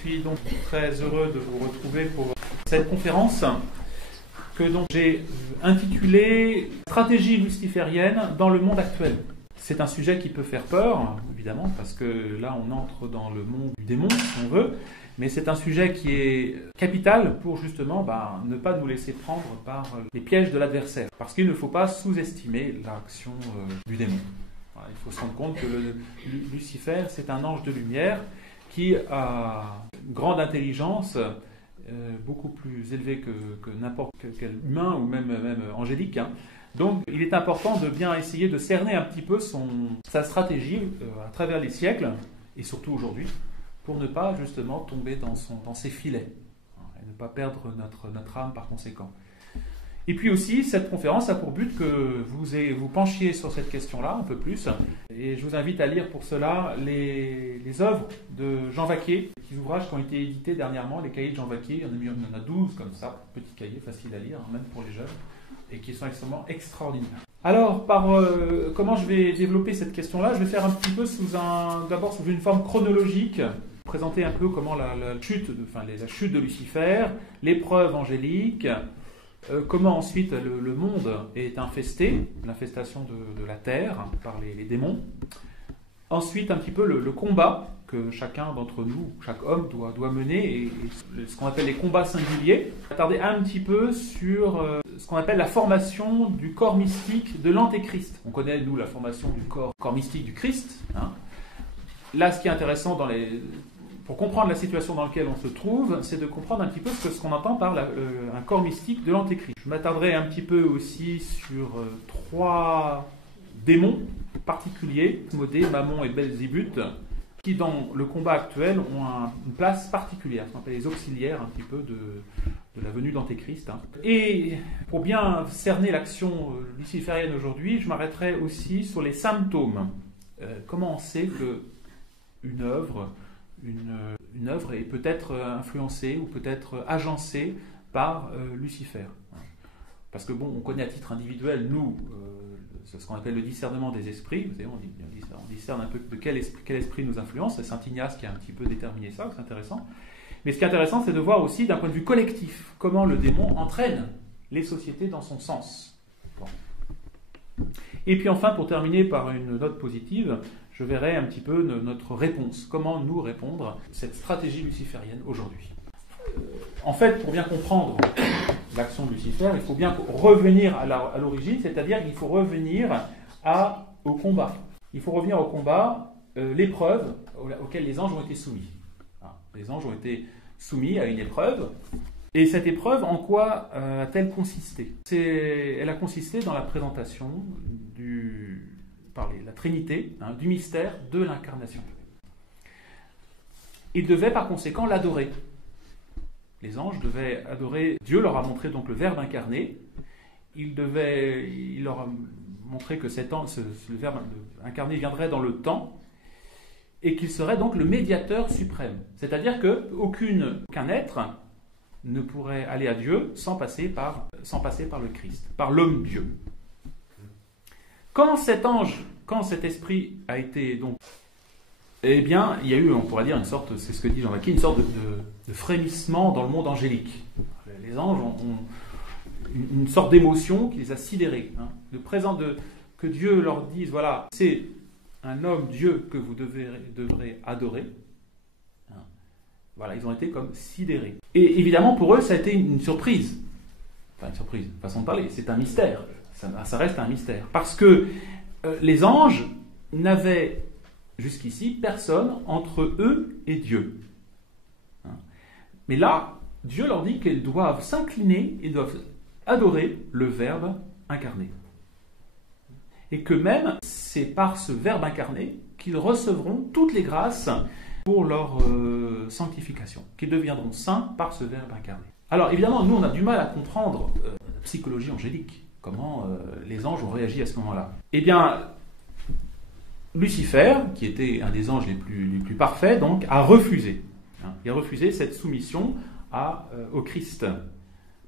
suis donc très heureux de vous retrouver pour cette conférence que donc j'ai intitulée Stratégie luciférienne dans le monde actuel. C'est un sujet qui peut faire peur, évidemment, parce que là on entre dans le monde du démon, si on veut, mais c'est un sujet qui est capital pour justement ne pas nous laisser prendre par les pièges de l'adversaire, parce qu'il ne faut pas sous-estimer l'action du démon. Voilà, il faut se rendre compte que Lucifer, c'est un ange de lumière qui a une grande intelligence, beaucoup plus élevée que n'importe quel humain ou même angélique. Donc il est important de bien essayer de cerner un petit peu sa stratégie à travers les siècles, et surtout aujourd'hui, pour ne pas justement tomber dans ses filets, et ne pas perdre notre âme par conséquent. Et puis aussi, cette conférence a pour but que vous penchiez sur cette question-là un peu plus, et je vous invite à lire pour cela les œuvres de Jean Vacquier, les ouvrages qui ont été édités dernièrement, les cahiers de Jean Vacquier, il y en a 12 comme ça, petits cahiers, faciles à lire, même pour les jeunes, et qui sont extrêmement extraordinaires. Alors, comment je vais développer cette question-là? Je vais faire un petit peu d'abord sous une forme chronologique, présenter un peu comment la chute de Lucifer, l'épreuve angélique, comment ensuite le monde est infesté, l'infestation de la terre par les démons. Ensuite, un petit peu le combat que chacun d'entre nous, chaque homme doit mener, et ce qu'on appelle les combats singuliers. Attarder un petit peu sur ce qu'on appelle la formation du corps mystique de l'Antéchrist. On connaît, nous, la formation du corps mystique du Christ. Là, ce qui est intéressant pour comprendre la situation dans laquelle on se trouve, c'est de comprendre un petit peu ce qu'on entend par un corps mystique de l'Antéchrist. Je m'attarderai un petit peu aussi sur 3 démons particuliers, Asmodée, Mammon et Belzébuth, qui dans le combat actuel ont une place particulière, ce qu'on appelle les auxiliaires un petit peu de la venue d'Antéchrist. Et pour bien cerner l'action luciférienne aujourd'hui, je m'arrêterai aussi sur les symptômes. Comment on sait qu'une œuvre est peut-être influencée ou peut-être agencée par Lucifer. Parce que on connaît à titre individuel, nous, ce qu'on appelle le discernement des esprits. Vous savez, on discerne un peu de quel esprit nous influence. C'est Saint Ignace qui a un petit peu déterminé ça, c'est intéressant. Mais ce qui est intéressant, c'est de voir aussi d'un point de vue collectif comment le démon entraîne les sociétés dans son sens. Bon. Et puis enfin, pour terminer par une note positive, je verrai un petit peu notre réponse. Comment nous répondre à cette stratégie luciférienne aujourd'hui. En fait, pour bien comprendre l'action de Lucifer, il faut bien revenir à l'origine, c'est-à-dire qu'il faut revenir au combat. Il faut revenir au combat, l'épreuve auquel les anges ont été soumis. Les anges ont été soumis à une épreuve. Et cette épreuve, en quoi a-t-elle consisté? Elle a consisté dans la présentation par la Trinité, du mystère de l'incarnation. Ils devaient par conséquent l'adorer. Les anges devaient adorer. Dieu leur a montré donc le Verbe incarné. Il leur a montré que le Verbe incarné viendrait dans le temps et qu'il serait donc le médiateur suprême. C'est-à-dire qu'aucun être ne pourrait aller à Dieu sans passer par le Christ, par l'homme Dieu. Quand cet esprit a été donc... Eh bien, il y a eu, on pourrait dire, une sorte, c'est ce que dit Jean Vacquier, une sorte de frémissement dans le monde angélique. Les anges ont une sorte d'émotion qui les a sidérés. Que Dieu leur dise, voilà, c'est un homme Dieu que vous devrez adorer. Voilà, ils ont été comme sidérés. Et évidemment, pour eux, ça a été une surprise. Enfin, une surprise, façon de parler, c'est un mystère. Ça reste un mystère. Parce que les anges n'avaient jusqu'ici personne entre eux et Dieu. Mais là, Dieu leur dit qu'ils doivent s'incliner et doivent adorer le Verbe incarné. Et que même, c'est par ce Verbe incarné qu'ils recevront toutes les grâces pour leur sanctification, qu'ils deviendront saints par ce Verbe incarné. Alors évidemment, nous on a du mal à comprendre la psychologie angélique, comment les anges ont réagi à ce moment-là. Eh bien, Lucifer, qui était un des anges les plus parfaits, donc, a refusé. Il a refusé cette soumission au Christ.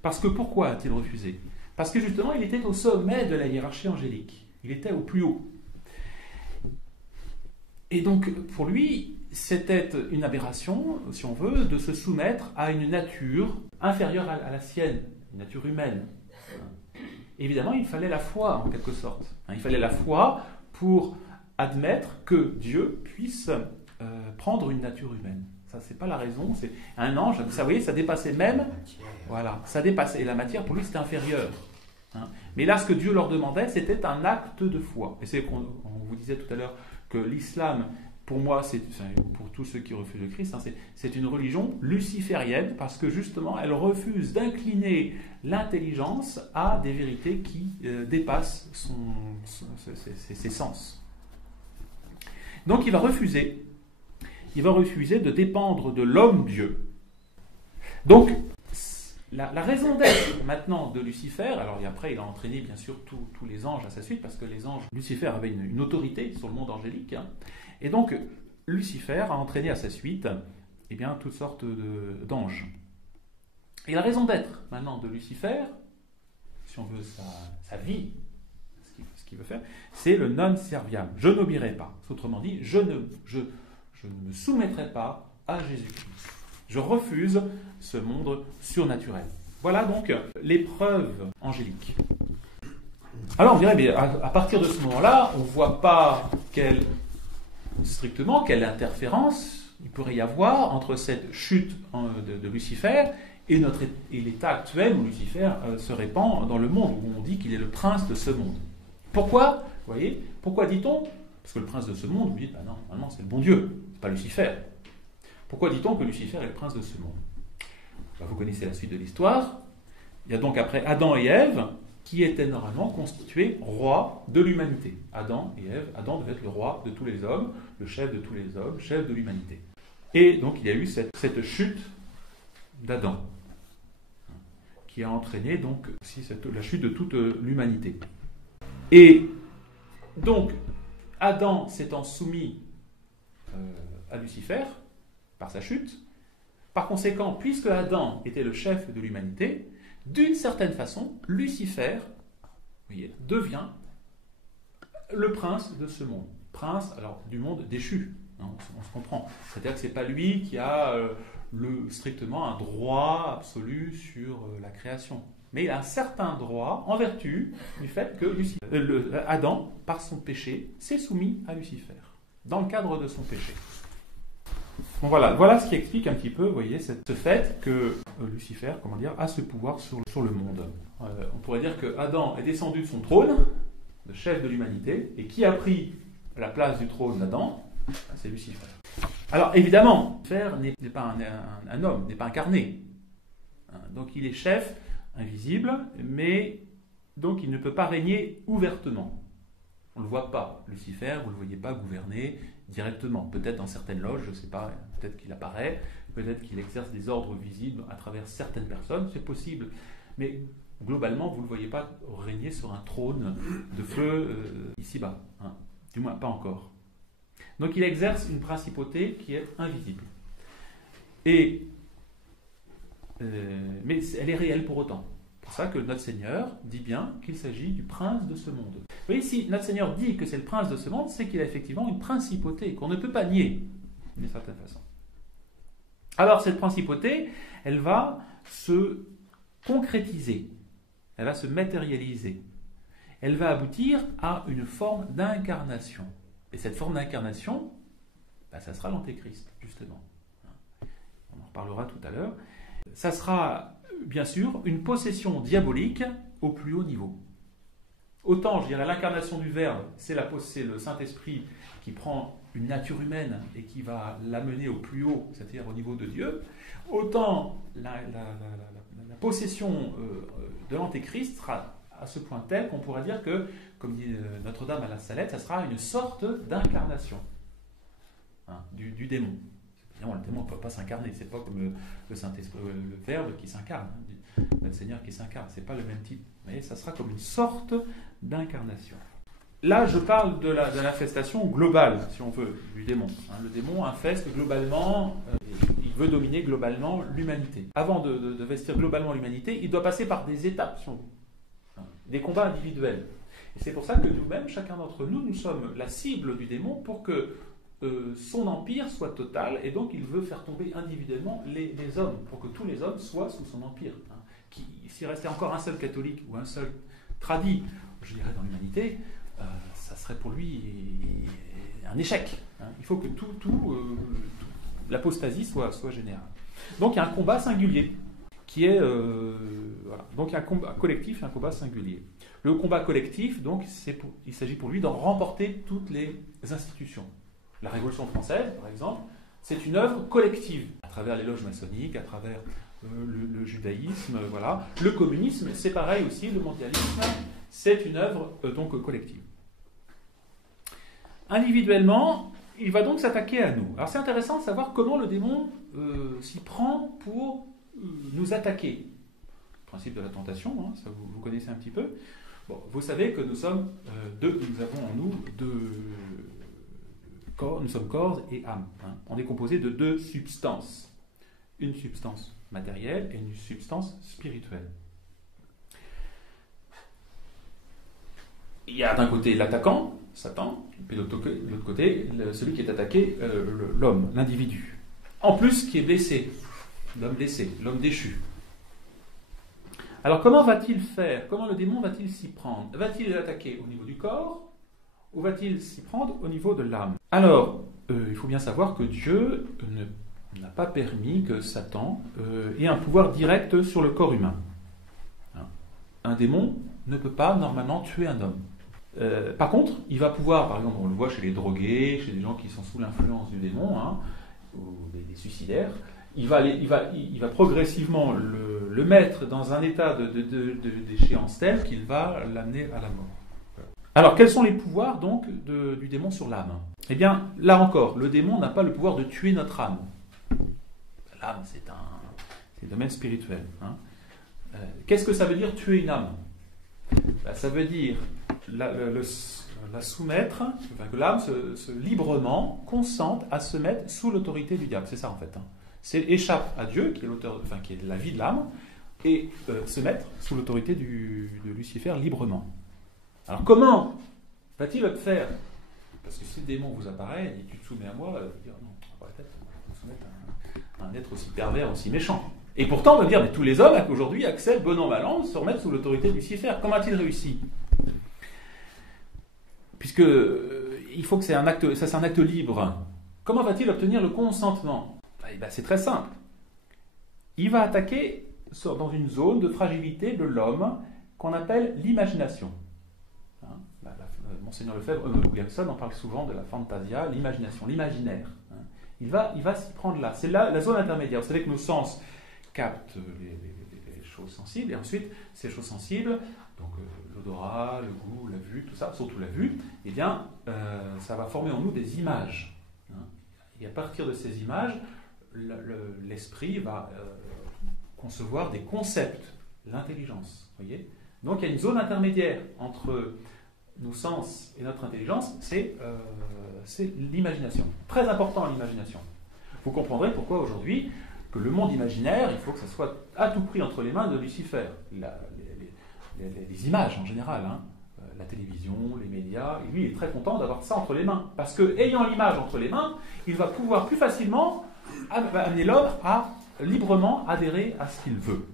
Parce que pourquoi a-t-il refusé? Parce que justement, il était au sommet de la hiérarchie angélique. Il était au plus haut. Et donc, pour lui, c'était une aberration, si on veut, de se soumettre à une nature inférieure à la sienne, une nature humaine. Évidemment, il fallait la foi, en quelque sorte. Il fallait la foi pour admettre que Dieu puisse prendre une nature humaine. Ça, c'est pas la raison. C'est un ange, ça, vous voyez, ça dépassait même. Voilà, ça dépassait. Et la matière, pour lui, c'était inférieur. Mais là, ce que Dieu leur demandait, c'était un acte de foi. Et c'est qu'on vous disait tout à l'heure que l'islam, pour moi, pour tous ceux qui refusent le Christ, c'est une religion luciférienne parce que justement, elle refuse d'incliner l'intelligence à des vérités qui dépassent ses sens. Donc, il va refuser de dépendre de l'homme-dieu. Donc, la raison d'être maintenant de Lucifer, alors et après il a entraîné bien sûr tous les anges à sa suite, parce que les anges, Lucifer avait une autorité sur le monde angélique, et donc Lucifer a entraîné à sa suite toutes sortes d'anges. Et la raison d'être maintenant de Lucifer, si on veut sa vie, ce qu'il veut faire, c'est le non serviam. Je n'obéirai pas. Autrement dit, je ne me soumettrai pas à Jésus-Christ. Je refuse ce monde surnaturel. Voilà donc l'épreuve angélique. Alors on dirait, à partir de ce moment-là, on ne voit pas strictement quelle interférence il pourrait y avoir entre cette chute de Lucifer et l'état actuel où Lucifer se répand dans le monde, où on dit qu'il est le prince de ce monde. Pourquoi ? Vous voyez ? Pourquoi dit-on ? Parce que le prince de ce monde, vous dites, non, normalement c'est le bon Dieu, c'est pas Lucifer. Pourquoi dit-on que Lucifer est le prince de ce monde ? Vous connaissez la suite de l'histoire. Il y a donc après Adam et Ève qui étaient normalement constitués rois de l'humanité. Adam et Ève, Adam devait être le roi de tous les hommes, le chef de tous les hommes, chef de l'humanité. Et donc il y a eu cette chute d'Adam qui a entraîné donc aussi la chute de toute l'humanité. Et donc Adam s'étant soumis à Lucifer par sa chute, par conséquent, puisque Adam était le chef de l'humanité, d'une certaine façon, Lucifer, vous voyez, devient le prince de ce monde. Prince, alors, du monde déchu, on se comprend. C'est-à-dire que ce n'est pas lui qui a strictement un droit absolu sur la création. Mais il a un certain droit en vertu du fait que Adam, par son péché, s'est soumis à Lucifer, dans le cadre de son péché. Bon, voilà ce qui explique un petit peu, vous voyez, ce fait que Lucifer, a ce pouvoir sur le monde. On pourrait dire que Adam est descendu de son trône, de chef de l'humanité, et qui a pris la place du trône d'Adam ? C'est Lucifer. Alors évidemment, Lucifer n'est pas un homme, n'est pas incarné. Donc il est chef, invisible, mais donc il ne peut pas régner ouvertement. On ne le voit pas, Lucifer, vous ne le voyez pas gouverner directement. Peut-être dans certaines loges, je ne sais pas, peut-être qu'il apparaît, peut-être qu'il exerce des ordres visibles à travers certaines personnes, c'est possible. Mais globalement, vous ne le voyez pas régner sur un trône de feu ici-bas. Du moins, pas encore. Donc il exerce une principauté qui est invisible. Mais elle est réelle pour autant. C'est pour ça que notre Seigneur dit bien qu'il s'agit du prince de ce monde. Vous voyez, si notre Seigneur dit que c'est le prince de ce monde, c'est qu'il a effectivement une principauté qu'on ne peut pas nier, d'une certaine façon. Alors cette principauté, elle va se concrétiser, elle va se matérialiser, elle va aboutir à une forme d'incarnation. Et cette forme d'incarnation, ça sera l'Antéchrist, justement. On en reparlera tout à l'heure. Ça sera, bien sûr, une possession diabolique au plus haut niveau. Autant, je dirais, l'incarnation du Verbe, c'est le Saint-Esprit qui prend une nature humaine et qui va l'amener au plus haut, c'est-à-dire au niveau de Dieu, autant la possession de l'Antéchrist sera à ce point tel qu'on pourrait dire que, comme dit Notre-Dame à la Salette, ça sera une sorte d'incarnation du démon. Évidemment, le démon ne peut pas s'incarner, c'est pas comme le Saint-Esprit, le Verbe qui s'incarne, notre Seigneur qui s'incarne, c'est pas le même type, mais ça sera comme une sorte d'incarnation. Là, je parle de la manifestation globale, si on veut, du démon. Le démon infeste globalement, il veut dominer globalement l'humanité. Avant de vestir globalement l'humanité, il doit passer par des étapes, si on veut, des combats individuels. Et c'est pour ça que nous-mêmes, chacun d'entre nous, nous sommes la cible du démon pour que, son empire soit total, et donc il veut faire tomber individuellement les hommes, pour que tous les hommes soient sous son empire. S'il restait encore un seul catholique ou un seul tradit, je dirais dans l'humanité, ça serait pour lui un échec. Il faut que l'apostasie soit générale. Donc il y a un combat singulier, qui est... voilà. Donc il y a un combat collectif et un combat singulier. Le combat collectif, donc, il s'agit pour lui d'en remporter toutes les institutions. La Révolution française, par exemple, c'est une œuvre collective, à travers les loges maçonniques, à travers le judaïsme, voilà. Le communisme, c'est pareil aussi, le mondialisme, c'est une œuvre donc collective. Individuellement, il va donc s'attaquer à nous. Alors c'est intéressant de savoir comment le démon s'y prend pour nous attaquer. Le principe de la tentation, hein, ça vous connaissez un petit peu. Bon, vous savez que nous avons en nous deux corps, nous sommes corps et âme. Hein. On est composé de deux substances. Une substance matérielle et une substance spirituelle. Il y a d'un côté l'attaquant, Satan, puis de l'autre côté, celui qui est attaqué, l'homme, l'individu. En plus, qui est blessé, l'homme déchu. Alors comment va-t-il faire? Comment le démon va-t-il s'y prendre? Va-t-il l'attaquer au niveau du corps ou va-t-il s'y prendre au niveau de l'âme? Alors, il faut bien savoir que Dieu n'a pas permis que Satan ait un pouvoir direct sur le corps humain. Un démon ne peut pas normalement tuer un homme. Par contre, il va pouvoir, par exemple, on le voit chez les drogués, chez des gens qui sont sous l'influence du démon, ou des suicidaires, il va progressivement le mettre dans un état de déchéance tel qu'il va l'amener à la mort. Alors, quels sont les pouvoirs donc du démon sur l'âme? Eh bien, là encore, le démon n'a pas le pouvoir de tuer notre âme. L'âme, c'est un domaine spirituel. Hein. Qu'est-ce que ça veut dire tuer une âme? Ça veut dire la soumettre, enfin, que l'âme se librement consente à se mettre sous l'autorité du diable. C'est ça en fait. Hein. C'est échappe à Dieu, qui est l'auteur, enfin, qui est la vie de l'âme, et se mettre sous l'autorité de Lucifer librement. Alors comment va-t-il le faire? Parce que si le démon vous apparaît et tu te soumets à moi, il va dire non, on va peut-être me soumettre à un être aussi pervers, aussi méchant. Et pourtant, on va dire, mais tous les hommes aujourd'hui acceptent bon an mal an de se remettre sous l'autorité de Lucifer. Comment a-t-il réussi? Puisque il faut que c'est un acte libre. Comment va-t-il obtenir le consentement? C'est très simple. Il va attaquer dans une zone de fragilité de l'homme qu'on appelle l'imagination. Monseigneur Lefebvre, Williamson en parle souvent de la fantasia, l'imagination, l'imaginaire. Il va s'y prendre là. C'est là la zone intermédiaire. Vous savez que nos sens captent les choses sensibles, et ensuite, ces choses sensibles, donc l'odorat, le goût, la vue, tout ça, surtout la vue, eh bien, ça va former en nous des images. Et à partir de ces images, l'esprit va concevoir des concepts, l'intelligence. Voyez. Donc il y a une zone intermédiaire entre nos sens et notre intelligence, c'est l'imagination. Très important l'imagination. Vous comprendrez pourquoi aujourd'hui que le monde imaginaire, il faut que ça soit à tout prix entre les mains de Lucifer. Les images en général, hein, la télévision, les médias, et lui il est très content d'avoir ça entre les mains. Parce que ayant l'image entre les mains, il va pouvoir plus facilement amener l'homme à librement adhérer à ce qu'il veut.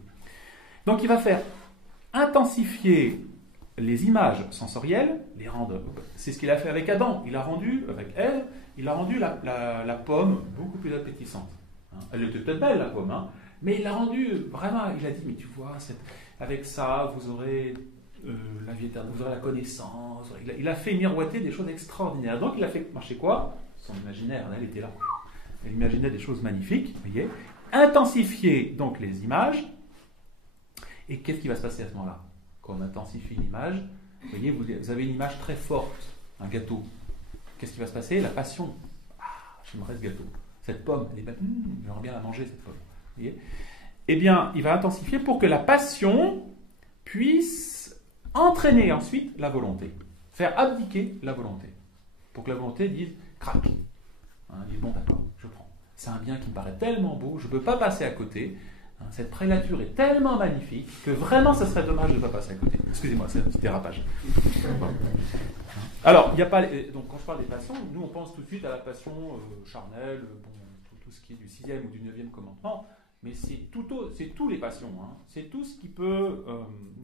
Donc il va faire intensifier les images sensorielles, les rendre. C'est ce qu'il a fait avec Adam. Il a rendu, avec Ève, il a rendu la pomme beaucoup plus appétissante. Elle était peut-être belle, la pomme, hein, mais il l'a rendue vraiment. Il a dit, mais tu vois, avec ça, vous aurez la vie éternelle, vous aurez la connaissance. Il a fait miroiter des choses extraordinaires. Donc il a fait marcher quoi? Son imaginaire, elle était là. Elle imaginait des choses magnifiques, vous voyez. Intensifier donc les images. Et qu'est-ce qui va se passer à ce moment-là? Quand on intensifie une image, vous voyez, vous avez une image très forte, un gâteau. Qu'est-ce qui va se passer? La passion. Ah, j'aimerais ce gâteau. Cette pomme, elle est belle. J'aimerais bien la manger, cette pomme. Vous voyez? Eh bien, il va intensifier pour que la passion puisse entraîner ensuite la volonté. Faire abdiquer la volonté. Pour que la volonté dise, craque. Dise, bon d'accord, je prends. C'est un bien qui me paraît tellement beau, je ne peux pas passer à côté. Cette prélature est tellement magnifique que vraiment, ça serait dommage de ne pas passer à côté. Excusez-moi, c'est un petit dérapage. Bon. Alors, il n'y a pas. Donc, quand je parle des passions, nous, on pense tout de suite à la passion charnelle, tout ce qui est du 6e ou du 9e commandement. Mais c'est tous les passions. Hein. C'est tout ce qui peut.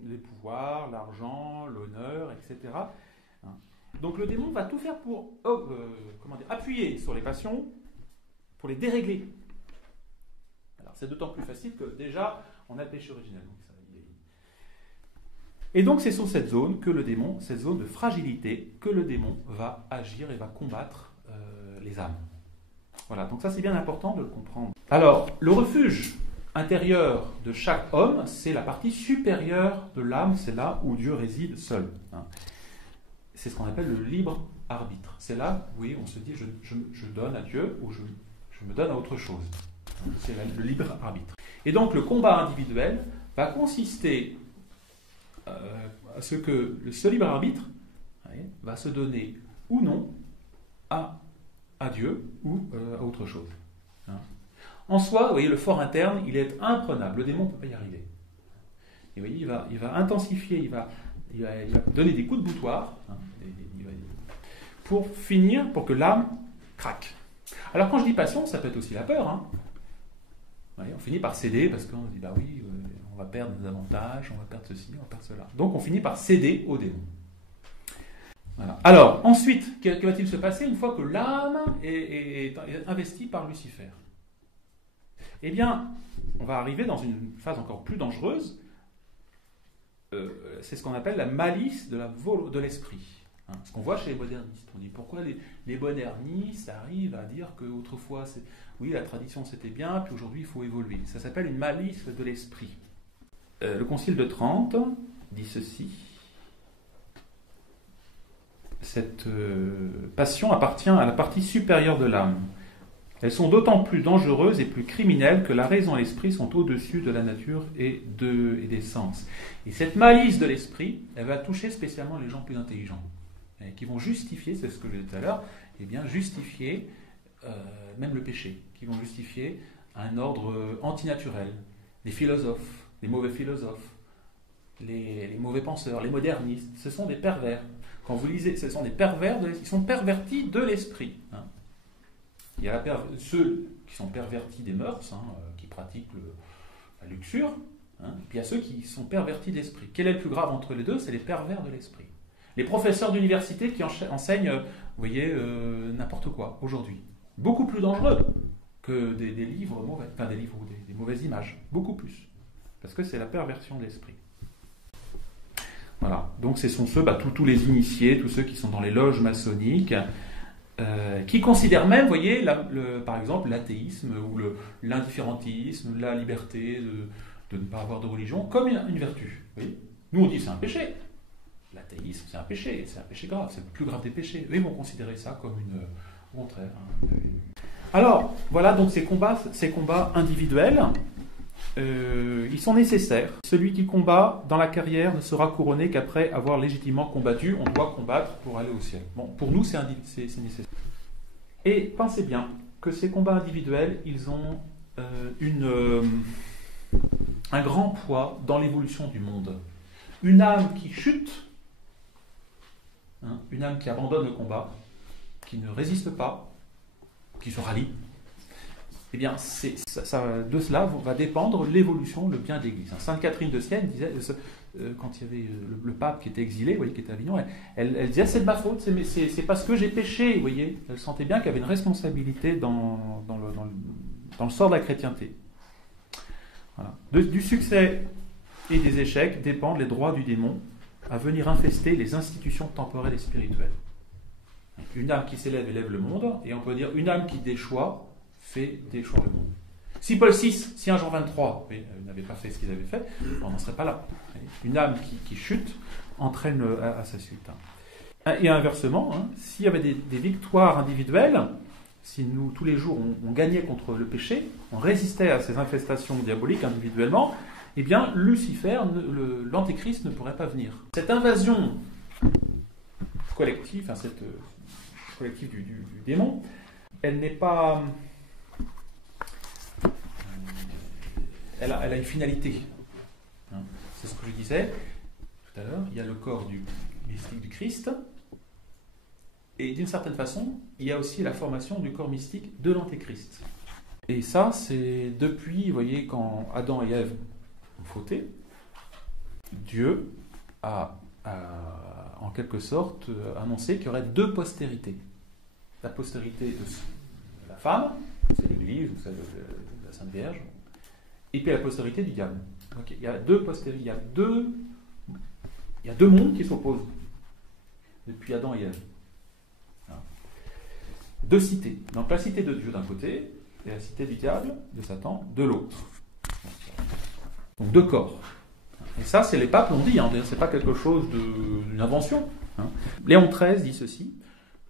Les pouvoirs, l'argent, l'honneur, etc. Hein. Donc, le démon va tout faire pour appuyer sur les passions, pour les dérégler. C'est d'autant plus facile que déjà, on a le péché originel. Et donc, c'est sur cette zone que le démon, cette zone de fragilité, que le démon va agir et va combattre les âmes. Voilà, donc ça, c'est bien important de le comprendre. Alors, le refuge intérieur de chaque homme, c'est la partie supérieure de l'âme, c'est là où Dieu réside seul. Hein. C'est ce qu'on appelle le libre arbitre. C'est là, oui, on se dit, je donne à Dieu ou je me donne à autre chose. C'est le libre arbitre. Et donc le combat individuel va consister à ce que ce libre arbitre va se donner ou non à Dieu ou à autre chose. Hein. En soi, vous voyez, le fort interne, il est imprenable. Le démon ne peut pas y arriver. Et vous voyez, il va intensifier, il va donner des coups de boutoir pour finir, pour que l'âme craque. Alors quand je dis passion, ça peut être aussi la peur. Hein. Ouais, on finit par céder parce qu'on se dit, bah oui, on va perdre nos avantages, on va perdre ceci, on va perdre cela. Donc on finit par céder au démon. Voilà. Alors, ensuite, que va-t-il se passer une fois que l'âme est investie par Lucifer? Eh bien, on va arriver dans une phase encore plus dangereuse. C'est ce qu'on appelle la malice de l'esprit. Hein, ce qu'on voit chez les modernistes. On dit pourquoi les modernistes arrivent à dire qu'autrefois, oui, la tradition c'était bien, puis aujourd'hui il faut évoluer. Ça s'appelle une malice de l'esprit. Le Concile de Trente dit ceci. Cette passion appartient à la partie supérieure de l'âme. Elles sont d'autant plus dangereuses et plus criminelles que la raison et l'esprit sont au-dessus de la nature et des sens. Et cette malice de l'esprit, elle va toucher spécialement les gens plus intelligents, qui vont justifier, c'est ce que je disais tout à l'heure, justifier même le péché, qui vont justifier un ordre antinaturel. Les philosophes, les mauvais philosophes, les mauvais penseurs, les modernistes, ce sont des pervers. Quand vous lisez, ce sont des pervers, ils sont pervertis de l'esprit. Hein. Il y a ceux qui sont pervertis des mœurs, qui pratiquent la luxure, hein, et puis il y a ceux qui sont pervertis de l'esprit. Quel est le plus grave entre les deux? C'est les pervers de l'esprit. Les professeurs d'université qui enseignent, vous voyez, n'importe quoi, aujourd'hui. Beaucoup plus dangereux que des livres mauvais, enfin des livres ou des mauvaises images. Beaucoup plus. Parce que c'est la perversion de l'esprit. Voilà. Donc ce sont ceux, tous les initiés, tous ceux qui sont dans les loges maçonniques, qui considèrent même, vous voyez, par exemple, l'athéisme ou l'indifférentisme, la liberté de ne pas avoir de religion, comme une vertu. Vous voyez. Nous, on dit c'est un péché. L'athéisme, c'est un péché grave, c'est le plus grave des péchés. Eux, ils vont considérer ça comme au contraire. Alors, voilà, donc ces combats individuels, ils sont nécessaires. Celui qui combat dans la carrière ne sera couronné qu'après avoir légitimement combattu. On doit combattre pour aller au ciel. Bon, pour nous, c'est nécessaire. Et pensez bien que ces combats individuels, ils ont un grand poids dans l'évolution du monde. Une âme qui chute, une âme qui abandonne le combat, qui ne résiste pas, qui se rallie, eh bien, de cela va dépendre l'évolution, le bien de l'Église. Sainte Catherine de Sienne disait, quand il y avait le pape qui était exilé, vous voyez, qui était à Avignon, elle disait c'est de ma faute, c'est parce que j'ai péché, vous voyez. Elle sentait bien qu'il y avait une responsabilité dans le sort de la chrétienté. Voilà. Du succès et des échecs dépendent les droits du démon à venir infester les institutions temporelles et spirituelles. Une âme qui s'élève élève le monde, et on peut dire une âme qui déchoit fait déchoir le monde. Si Paul VI, si 1 Jean 23 n'avait pas fait ce qu'ils avaient fait, on n'en serait pas là. Une âme qui chute entraîne à sa suite. Et inversement, s'il y avait des victoires individuelles, si nous, tous les jours, on gagnait contre le péché, on résistait à ces infestations diaboliques individuellement, eh bien, Lucifer, l'antéchrist, ne pourrait pas venir. Cette invasion collective, collective du démon, elle n'est pas... elle a une finalité. Hein, c'est ce que je disais tout à l'heure. Il y a le corps mystique du Christ. Et d'une certaine façon, il y a aussi la formation du corps mystique de l'Antéchrist. Et ça, c'est depuis, vous voyez, quand Adam et Ève ont fauté, Dieu a en quelque sorte annoncé qu'il y aurait deux postérités. La postérité de la femme, c'est l'Église ou celle de la Sainte Vierge, et puis la postérité du diable. Donc il y a deux postérités, il y a deux mondes qui s'opposent depuis Adam et Ève. Deux cités. Donc la cité de Dieu d'un côté et la cité du diable, de Satan, de l'autre. Donc deux corps. Et ça, c'est les papes l'ont dit, hein. C'est pas quelque chose d'une invention. Hein. Léon XIII dit ceci: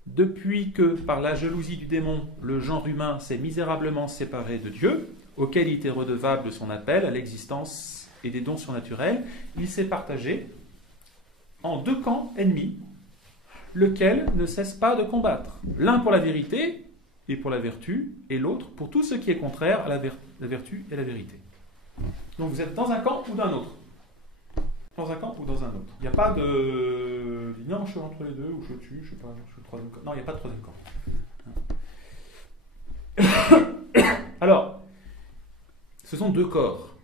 depuis que, par la jalousie du démon, le genre humain s'est misérablement séparé de Dieu, auquel il était redevable de son appel à l'existence et des dons surnaturels, il s'est partagé en deux camps ennemis, lequel ne cesse pas de combattre. L'un pour la vérité et pour la vertu, et l'autre pour tout ce qui est contraire à la vertu et la vérité. Donc vous êtes dans un camp ou dans un autre. Dans un camp ou dans un autre. Il n'y a pas de... Non, je suis entre les deux, ou je tue, je sais pas, je suis le troisième camp. Non, il n'y a pas de troisième camp. Alors, ce sont deux corps.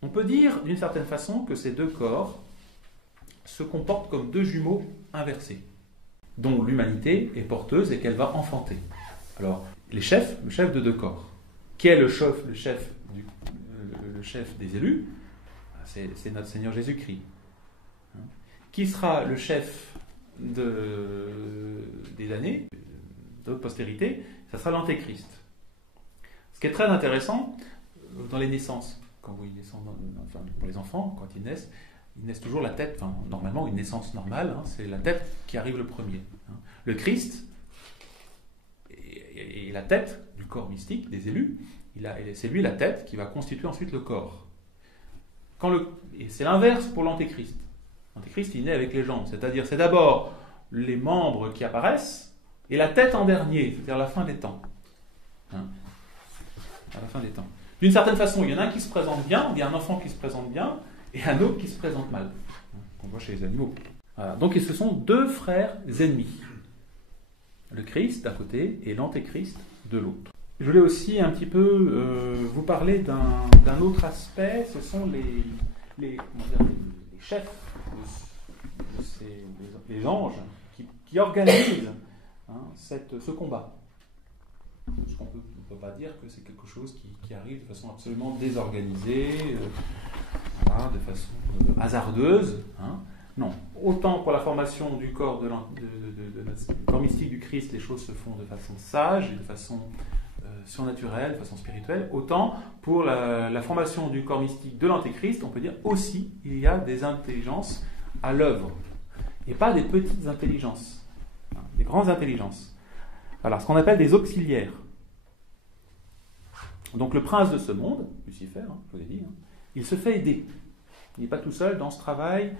On peut dire, d'une certaine façon, que ces deux corps se comportent comme deux jumeaux inversés, dont l'humanité est porteuse et qu'elle va enfanter. Alors, le chef de deux corps. Qui est le chef des élus? C'est notre Seigneur Jésus-Christ. Qui sera le chef des années, de postérité? Ça sera l'Antéchrist. Ce qui est très intéressant, dans les naissances, quand vous naissez, enfin, pour les enfants, quand ils naissent toujours la tête, enfin, normalement, une naissance normale, hein, c'est la tête qui arrive le premier. Hein. Le Christ est la tête du corps mystique des élus, c'est lui la tête qui va constituer ensuite le corps. Et c'est l'inverse pour l'Antéchrist. L'Antéchrist, il naît avec les jambes, c'est-à-dire c'est d'abord les membres qui apparaissent et la tête en dernier, c'est-à-dire la fin des temps. Hein, à la fin des temps. D'une certaine façon, il y en a un qui se présente bien, il y a un enfant qui se présente bien, et un autre qui se présente mal, qu'on voit chez les animaux. Voilà. Donc ce sont deux frères ennemis. Le Christ d'un côté et l'Antéchrist de l'autre. Je voulais aussi un petit peu vous parler d'un autre aspect, ce sont les chefs, les anges qui organisent ce combat. Parce qu'on ne peut pas dire que c'est quelque chose qui arrive de façon absolument désorganisée, de façon hasardeuse. Hein. Non. Autant pour la formation du corps, du corps mystique du Christ, les choses se font de façon sage et de façon surnaturelle, de façon spirituelle, autant pour la formation du corps mystique de l'Antéchrist, on peut dire aussi il y a des intelligences à l'œuvre. Et pas des petites intelligences, hein, des grandes intelligences. Alors, ce qu'on appelle des auxiliaires. Donc le prince de ce monde, Lucifer, hein, je vous l'ai dit, hein, il se fait aider. Il n'est pas tout seul dans ce travail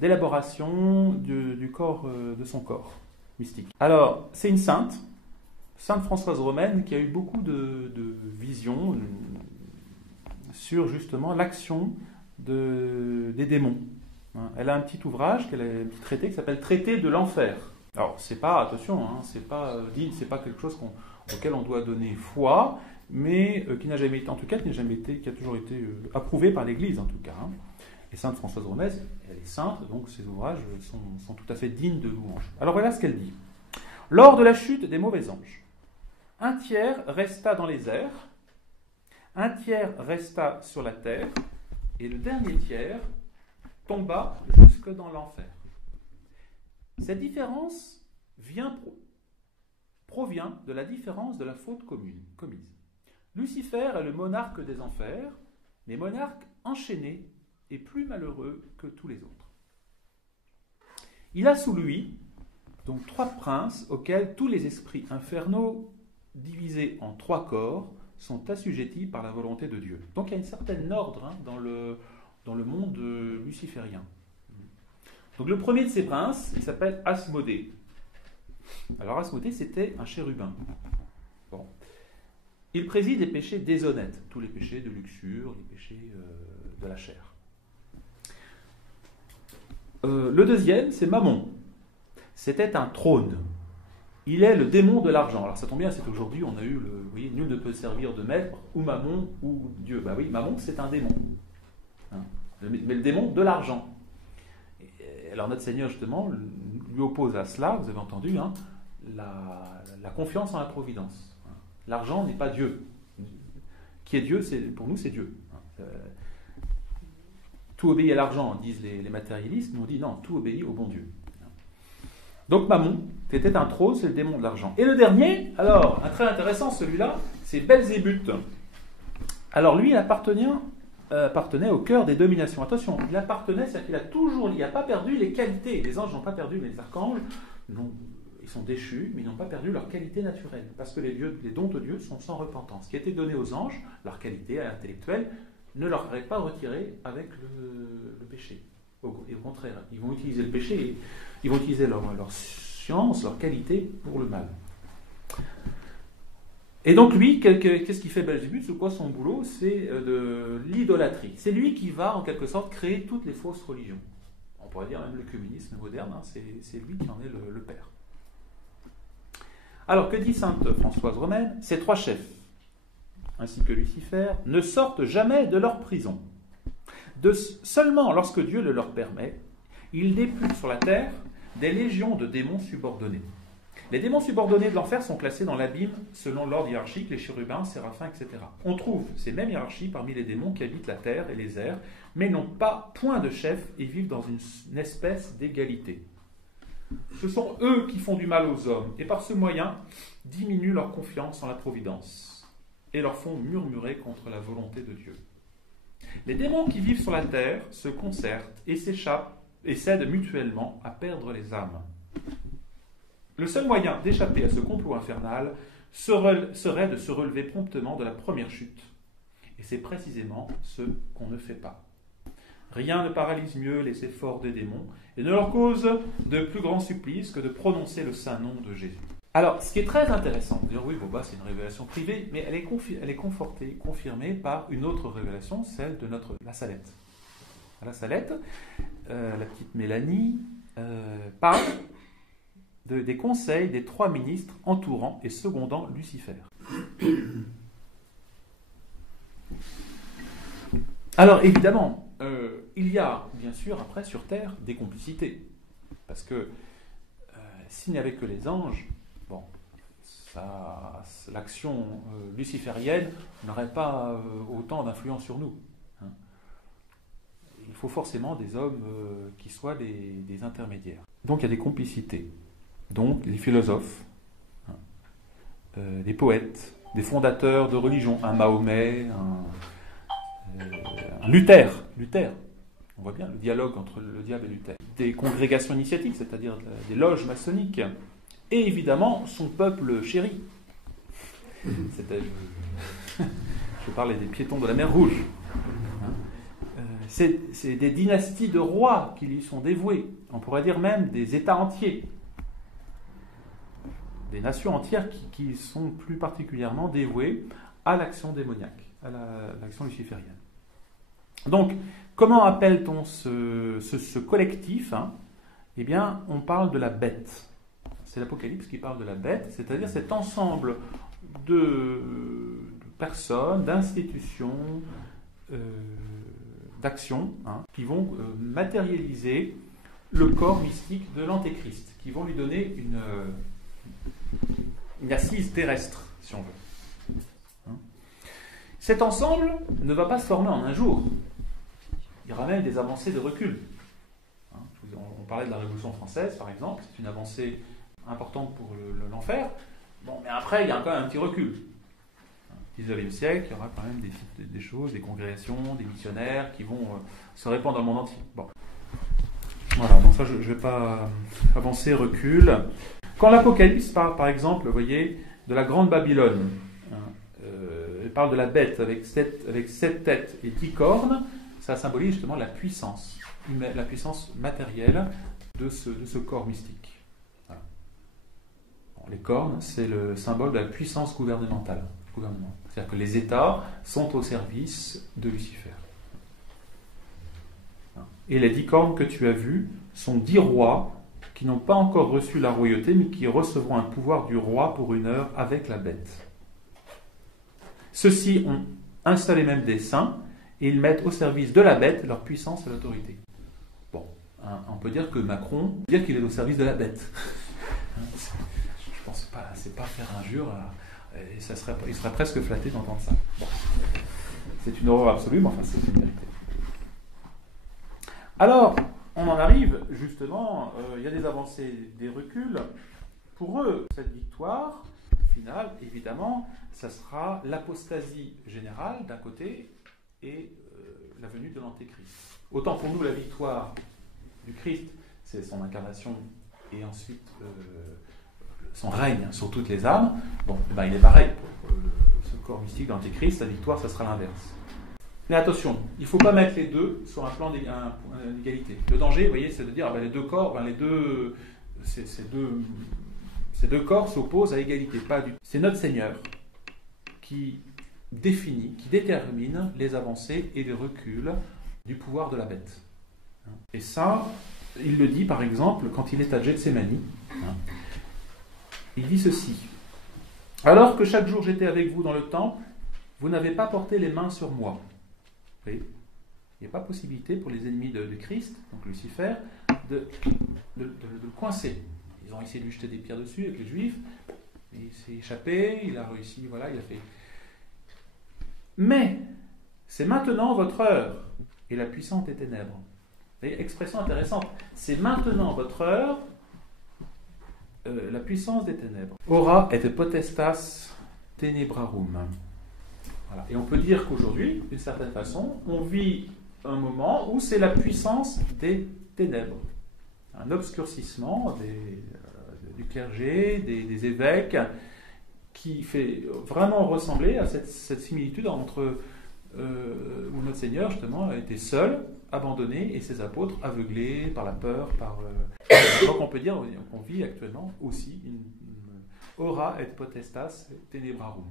d'élaboration du corps, de son corps mystique. Alors, c'est une sainte Françoise Romaine, qui a eu beaucoup de visions sur justement l'action des démons. Elle a un petit ouvrage, un petit traité qui s'appelle Traité de l'enfer. Alors, c'est pas, attention, hein, c'est pas quelque chose auquel on doit donner foi, mais qui n'a jamais été, en tout cas, qui a toujours été approuvé par l'Église, en tout cas. Hein. Et Sainte Françoise Romaine, elle est sainte, donc ses ouvrages sont tout à fait dignes de louange. Alors voilà ce qu'elle dit. Lors de la chute des mauvais anges, un tiers resta dans les airs, un tiers resta sur la terre, et le dernier tiers tomba jusque dans l'enfer. Cette différence provient de la différence de la faute commise. Lucifer est le monarque des enfers, mais monarque enchaîné et plus malheureux que tous les autres. Il a sous lui donc 3 princes auxquels tous les esprits infernaux, divisés en 3 corps, sont assujettis par la volonté de Dieu. Donc il y a un certain ordre dans le monde luciférien. Donc le premier de ces princes, il s'appelle Asmodée. Alors Asmodée, c'était un chérubin. Bon. Il préside les péchés déshonnêtes, tous les péchés de luxure, les péchés de la chair. Le deuxième, c'est Mammon. C'était un trône. Il est le démon de l'argent. Alors ça tombe bien, c'est aujourd'hui, on a eu vous voyez, nul ne peut servir de maître, ou Mammon, ou Dieu. Ben oui, Mammon, c'est un démon. Hein, mais le démon de l'argent. Et alors notre Seigneur, justement, lui oppose à cela, vous avez entendu, hein, la confiance en la providence. L'argent n'est pas Dieu. Qui est Dieu, pour nous, c'est Dieu. Tout obéit à l'argent, disent les matérialistes, mais on dit non, tout obéit au bon Dieu. Donc Mammon, c'était un trône, c'est le démon de l'argent. Et le dernier, alors, un très intéressant, celui-là, c'est Belzébuth. Alors lui, il appartenait au cœur des dominations. Attention, il appartenait, c'est-à-dire qu'il n'a pas perdu les qualités. Les anges n'ont pas perdu, mais les archanges, non, ils sont déchus, mais ils n'ont pas perdu leur qualité naturelle. Parce que les dons de Dieu sont sans repentance. Ce qui a été donné aux anges, leur qualité intellectuelle, ne leur est pas retiré avec le péché. Et au contraire, ils vont utiliser le péché, ils vont utiliser leur science, leur qualité pour le mal. Et donc lui, qu'est-ce qu'il fait Belzébuth? C'est quoi son boulot? C'est de l'idolâtrie. C'est lui qui va en quelque sorte créer toutes les fausses religions. On pourrait dire même le communisme moderne, hein, c'est lui qui en est le père. Alors que dit sainte Françoise Romaine? Ces trois chefs, ainsi que Lucifer, ne sortent jamais de leur prison. Seulement lorsque Dieu le leur permet, ils dépluent sur la terre des légions de démons subordonnés. Les démons subordonnés de l'enfer sont classés dans l'abîme selon l'ordre hiérarchique, les chérubins, séraphins, etc. On trouve ces mêmes hiérarchies parmi les démons qui habitent la terre et les airs, mais n'ont pas point de chef et vivent dans une espèce d'égalité. Ce sont eux qui font du mal aux hommes et par ce moyen diminuent leur confiance en la providence et leur font murmurer contre la volonté de Dieu. Les démons qui vivent sur la terre se concertent et s'échappent et s'aident mutuellement à perdre les âmes. Le seul moyen d'échapper à ce complot infernal serait de se relever promptement de la première chute. Et c'est précisément ce qu'on ne fait pas. Rien ne paralyse mieux les efforts des démons et ne leur cause de plus grands supplices que de prononcer le saint nom de Jésus. Alors, ce qui est très intéressant, dire oui, c'est une révélation privée, mais elle est confirmée par une autre révélation, celle de la Salette. La Salette, la petite Mélanie, parle des conseils des trois ministres entourant et secondant Lucifer. Alors, évidemment, il y a, bien sûr, après, sur Terre, des complicités. Parce que s'il n'y avait que les anges, l'action luciférienne n'aurait pas autant d'influence sur nous. Hein. Il faut forcément des hommes qui soient des intermédiaires. Donc il y a des complicités. Donc les philosophes, des poètes, des fondateurs de religion, un Mahomet, un Luther. On voit bien le dialogue entre le diable et Luther. Des congrégations initiatiques, c'est-à-dire des loges maçonniques. Et évidemment, son peuple chéri. Je parlais des piétons de la mer Rouge. C'est des dynasties de rois qui lui sont dévoués. On pourrait dire même des États entiers. Des nations entières qui sont plus particulièrement dévouées à l'action démoniaque, à l'action luciférienne. Donc, comment appelle-t-on ce collectif? Eh bien, on parle de la bête. C'est l'Apocalypse qui parle de la bête, c'est-à-dire cet ensemble de personnes, d'institutions, d'actions, qui vont matérialiser le corps mystique de l'Antéchrist, qui vont lui donner une assise terrestre, si on veut. Cet ensemble ne va pas se former en un jour. Il ramène des avancées de recul. On parlait de la Révolution française, par exemple, c'est une avancée importante pour l'enfer. Mais après, il y a quand même un petit recul. Au XIXe siècle, il y aura quand même des choses, des congrégations, des missionnaires qui vont se répandre dans le monde entier. Voilà, donc ça, je ne vais pas avancer, recul. Quand l'Apocalypse parle, par exemple, vous voyez, de la grande Babylone, elle parle de la bête avec 7 têtes et 10 cornes, ça symbolise justement la puissance matérielle de ce corps mystique. Les cornes, c'est le symbole de la puissance gouvernementale. C'est-à-dire que les États sont au service de Lucifer. Et les 10 cornes que tu as vues sont 10 rois qui n'ont pas encore reçu la royauté, mais qui recevront un pouvoir du roi pour une heure avec la bête. Ceux-ci ont un seul et même dessein, et ils mettent au service de la bête leur puissance et l'autorité. Bon, on peut dire que Macron, peut dire qu'il est au service de la bête. Je pense pas, c'est pas faire injure, et il serait presque flatté d'entendre ça. Bon. C'est une horreur absolue, mais enfin c'est une vérité. Alors, on en arrive justement, il y a des avancées, des reculs. Pour eux, cette victoire finale, évidemment, ça sera l'apostasie générale d'un côté et la venue de l'Antéchrist. Autant pour nous, la victoire du Christ, c'est son incarnation et ensuite son règne sur toutes les âmes. Bon, ben, il est pareil pour ce corps mystique de l'Antéchrist, la victoire, ça sera l'inverse. Mais attention, il ne faut pas mettre les deux sur un plan d'égalité. Le danger, vous voyez, c'est de dire les deux corps, ces deux corps s'opposent à égalité. Pas du tout. C'est notre Seigneur qui définit, qui détermine les avancées et les reculs du pouvoir de la bête. Et ça, il le dit par exemple quand il est à Gethsémani. Il dit ceci: alors que chaque jour j'étais avec vous dans le temple, vous n'avez pas porté les mains sur moi. Vous voyez, il n'y a pas possibilité pour les ennemis de Christ, donc Lucifer, de le coincer. Ils ont essayé de lui jeter des pierres dessus avec les Juifs, il s'est échappé, il a réussi, voilà, il a fait. Mais c'est maintenant votre heure, et la puissance des ténèbres. Vous voyez, expression intéressante. C'est maintenant votre heure, la puissance des ténèbres. Ora et potestas tenebrarum. Voilà. Et on peut dire qu'aujourd'hui, d'une certaine façon, on vit un moment où c'est la puissance des ténèbres. Un obscurcissement du clergé, des évêques, qui fait vraiment ressembler à cette similitude entre où notre Seigneur, justement, a été seul, abandonné, et ses apôtres aveuglés par la peur. Donc on peut dire qu'on vit actuellement aussi une ora et potestas tenebrarum.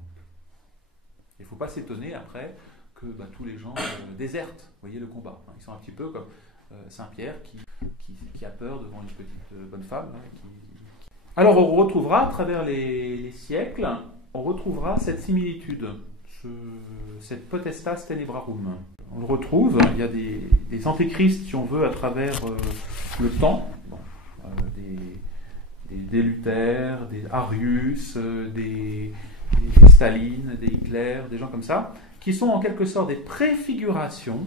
Il ne faut pas s'étonner après que tous les gens désertent, vous voyez, le combat. Ils sont un petit peu comme Saint-Pierre qui a peur devant une petite bonne femme. Alors on retrouvera, à travers les siècles, on retrouvera cette similitude, cette potestas tenebrarum. On le retrouve, il y a des antéchrists, si on veut, à travers le temps, des Luther, des Arius, des Staline, des Hitler, des gens comme ça, qui sont en quelque sorte des préfigurations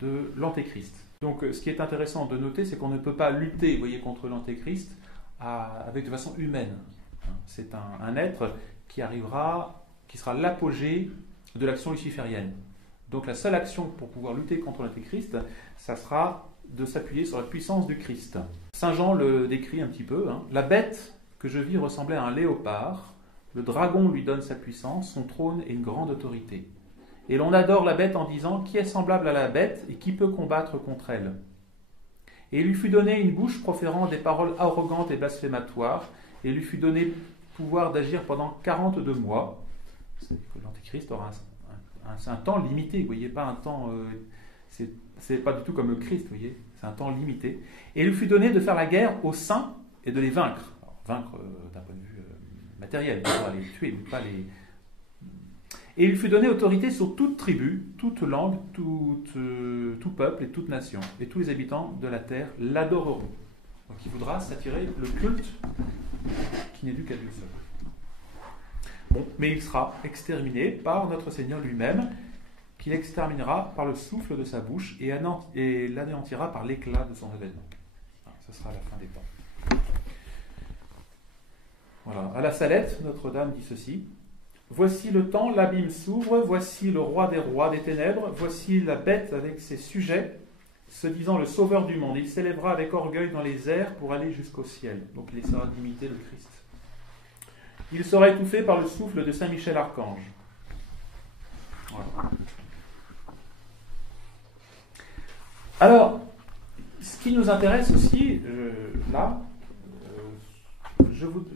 de l'Antéchrist. Donc ce qui est intéressant de noter, c'est qu'on ne peut pas lutter, vous voyez, contre l'Antéchrist de façon humaine. C'est un être qui sera l'apogée de l'action luciférienne. Donc la seule action pour pouvoir lutter contre l'Antéchrist, ça sera de s'appuyer sur la puissance du Christ. Saint Jean le décrit un petit peu. La bête que je vis ressemblait à un léopard. Le dragon lui donne sa puissance, son trône et une grande autorité. Et l'on adore la bête en disant « Qui est semblable à la bête et qui peut combattre contre elle ?» Et il lui fut donné une bouche proférant des paroles arrogantes et blasphématoires, et il lui fut donné pouvoir d'agir pendant 42 mois. C'est-à-dire que l'Antéchrist aura un temps limité, vous voyez, pas un temps... c'est pas du tout comme le Christ, vous voyez, c'est un temps limité. Et il lui fut donné de faire la guerre aux saints et de les vaincre. Alors, vaincre d'un point de vue matériel, pas les tuer, pas les... Et il lui fut donné autorité sur toute tribu, toute langue, tout peuple et toute nation. Et tous les habitants de la terre l'adoreront. Donc il voudra s'attirer le culte qui n'est dû qu'à Dieu seul. Bon, mais il sera exterminé par notre Seigneur lui-même, qu'il exterminera par le souffle de sa bouche et l'anéantira par l'éclat de son événement. Ce sera la fin des temps. Voilà. À la Salette, Notre-Dame dit ceci: voici le temps, l'abîme s'ouvre, voici le roi des rois des ténèbres, voici la bête avec ses sujets, se disant le sauveur du monde. Il s'élèvera avec orgueil dans les airs pour aller jusqu'au ciel. Donc il essaiera d'imiter le Christ. Il sera étouffé par le souffle de Saint Michel Archange. Voilà. Alors, ce qui nous intéresse aussi,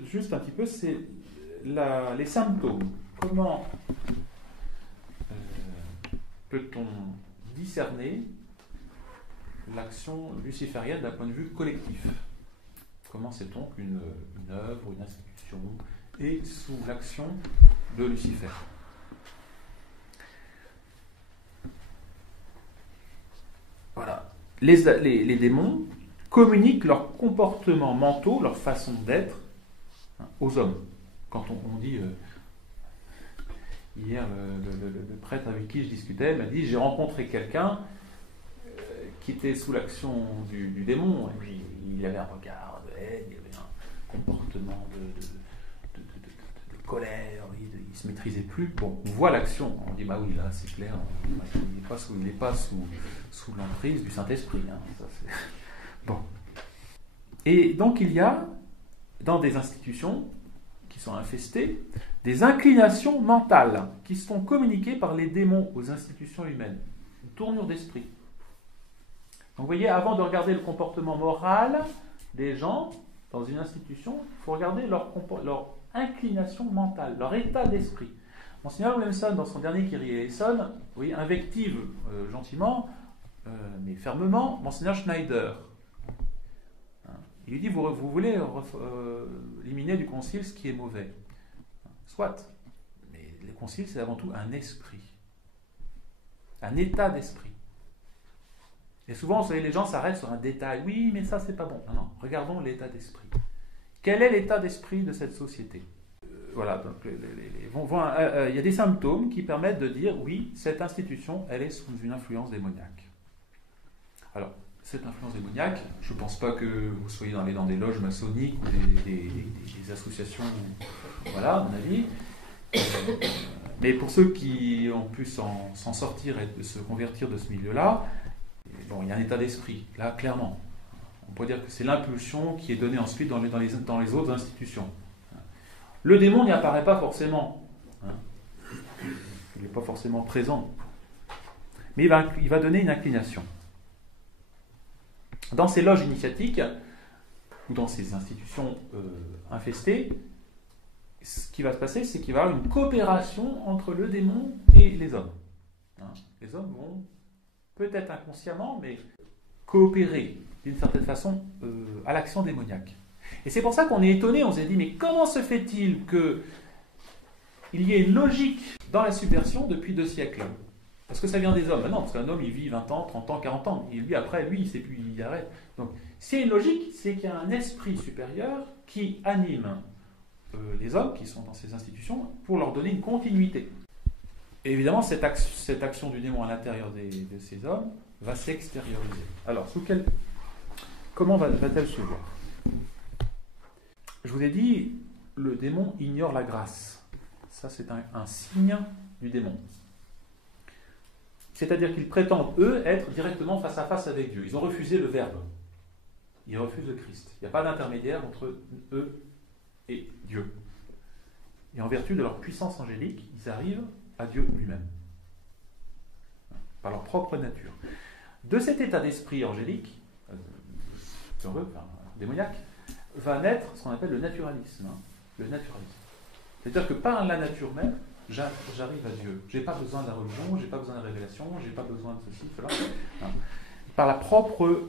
juste un petit peu, c'est les symptômes. Comment peut-on discerner l'action luciférienne d'un point de vue collectif? Comment sait-on qu'une œuvre, une institution est sous l'action de Lucifer? Voilà. Les démons communiquent leurs comportements mentaux, leur façon d'être, aux hommes. Quand on dit... hier, le prêtre avec qui je discutais m'a dit, j'ai rencontré quelqu'un qui était sous l'action du démon, et puis il avait un regard de haine, il avait un comportement de colère, il se maîtrisait plus. Bon, on voit l'action, on dit bah oui, là c'est clair, il n'est pas sous l'emprise du Saint-Esprit. Ça, bon. Et donc il y a, dans des institutions qui sont infestées, des inclinations mentales qui sont communiquées par les démons aux institutions humaines. Une tournure d'esprit. Donc vous voyez, avant de regarder le comportement moral des gens dans une institution, il faut regarder leur inclination mentale, leur état d'esprit. Monseigneur Williamson, dans son dernier Kyrie eleison, oui, invective gentiment, mais fermement, Monseigneur Schneider. Il lui dit, vous voulez éliminer du concile ce qui est mauvais. Soit, mais le concile, c'est avant tout un esprit, un état d'esprit. Et souvent, vous savez, les gens s'arrêtent sur un détail. Oui, mais ça, c'est pas bon. Non, regardons l'état d'esprit. Quel est l'état d'esprit de cette société? Voilà, donc il y a des symptômes qui permettent de dire, oui, cette institution, elle est sous une influence démoniaque. Alors, cette influence démoniaque, je ne pense pas que vous soyez dans des loges maçonniques ou des associations, voilà, à mon avis. Mais pour ceux qui ont pu s'en sortir et de se convertir de ce milieu-là, bon, il y a un état d'esprit, là, clairement. On pourrait dire que c'est l'impulsion qui est donnée ensuite dans les autres institutions. Le démon n'y apparaît pas forcément. Il n'est pas forcément présent. Mais il va donner une inclination. Dans ces loges initiatiques, ou dans ces institutions infestées, ce qui va se passer, c'est qu'il va y avoir une coopération entre le démon et les hommes. Les hommes vont, peut-être inconsciemment, mais coopérer d'une certaine façon à l'action démoniaque. Et c'est pour ça qu'on est étonné, on s'est dit, mais comment se fait-il qu'il y ait une logique dans la subversion depuis 2 siècles? Parce que ça vient des hommes. Non, parce qu'un homme, il vit 20 ans, 30 ans, 40 ans. Et lui, après, il sait plus, il arrête. Donc, s'il y a une logique, c'est qu'il y a un esprit supérieur qui anime les hommes qui sont dans ces institutions pour leur donner une continuité. Et évidemment, cette action du démon à l'intérieur de ces hommes va s'extérioriser. Alors, comment va-t-elle se voir? Je vous ai dit, le démon ignore la grâce. Ça, c'est un signe du démon. C'est-à-dire qu'ils prétendent, eux, être directement face à face avec Dieu. Ils ont refusé le Verbe. Ils refusent le Christ. Il n'y a pas d'intermédiaire entre eux et Dieu. Et en vertu de leur puissance angélique, ils arrivent à Dieu lui-même. Par leur propre nature. De cet état d'esprit angélique, démoniaque, va naître ce qu'on appelle le naturalisme. Le naturalisme. C'est-à-dire que par la nature même, j'arrive à Dieu. Je n'ai pas besoin de la religion, je n'ai pas besoin de la révélation, je n'ai pas besoin de ceci, cela. Par la propre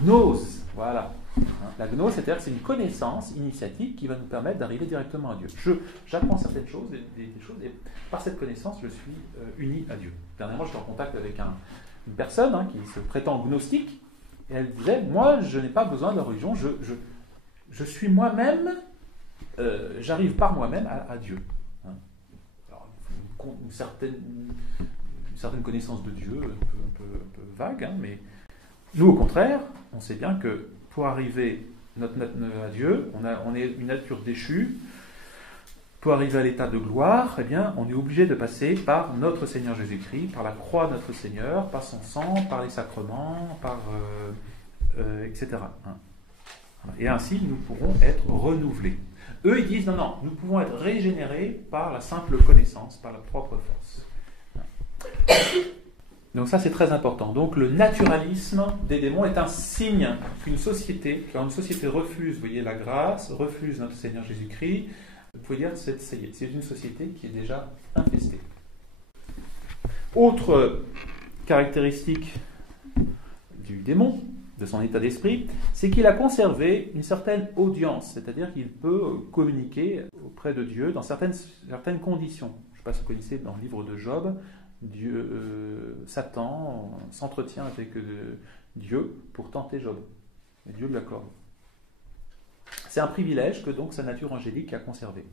gnose. Voilà. La gnose, c'est-à-dire que c'est une connaissance initiatique qui va nous permettre d'arriver directement à Dieu. J'apprends certaines choses, des choses, et par cette connaissance, je suis uni à Dieu. Dernièrement, j'étais en contact avec une personne qui se prétend gnostique, et elle disait, moi, je n'ai pas besoin de la religion, je suis moi-même, j'arrive par moi-même à Dieu. Alors, une certaine connaissance de Dieu, un peu vague, mais nous, au contraire, on sait bien que pour arriver à Dieu, on est une nature déchue. Pour arriver à l'état de gloire, eh bien, on est obligé de passer par notre Seigneur Jésus-Christ, par la croix de notre Seigneur, par son sang, par les sacrements, etc. Et ainsi, nous pourrons être renouvelés. Eux, ils disent, non, nous pouvons être régénérés par la simple connaissance, par la propre force. Donc ça, c'est très important. Donc le naturalisme des démons est un signe qu'une société, quand une société refuse, vous voyez, la grâce, refuse notre Seigneur Jésus-Christ, vous pouvez dire, c'est une société qui est déjà infestée. Autre caractéristique du démon, de son état d'esprit, c'est qu'il a conservé une certaine audience, c'est-à-dire qu'il peut communiquer auprès de Dieu dans certaines conditions. Je ne sais pas si vous connaissez dans le livre de Job, Satan s'entretient avec Dieu pour tenter Job. Et Dieu lui accorde. C'est un privilège que donc sa nature angélique a conservé.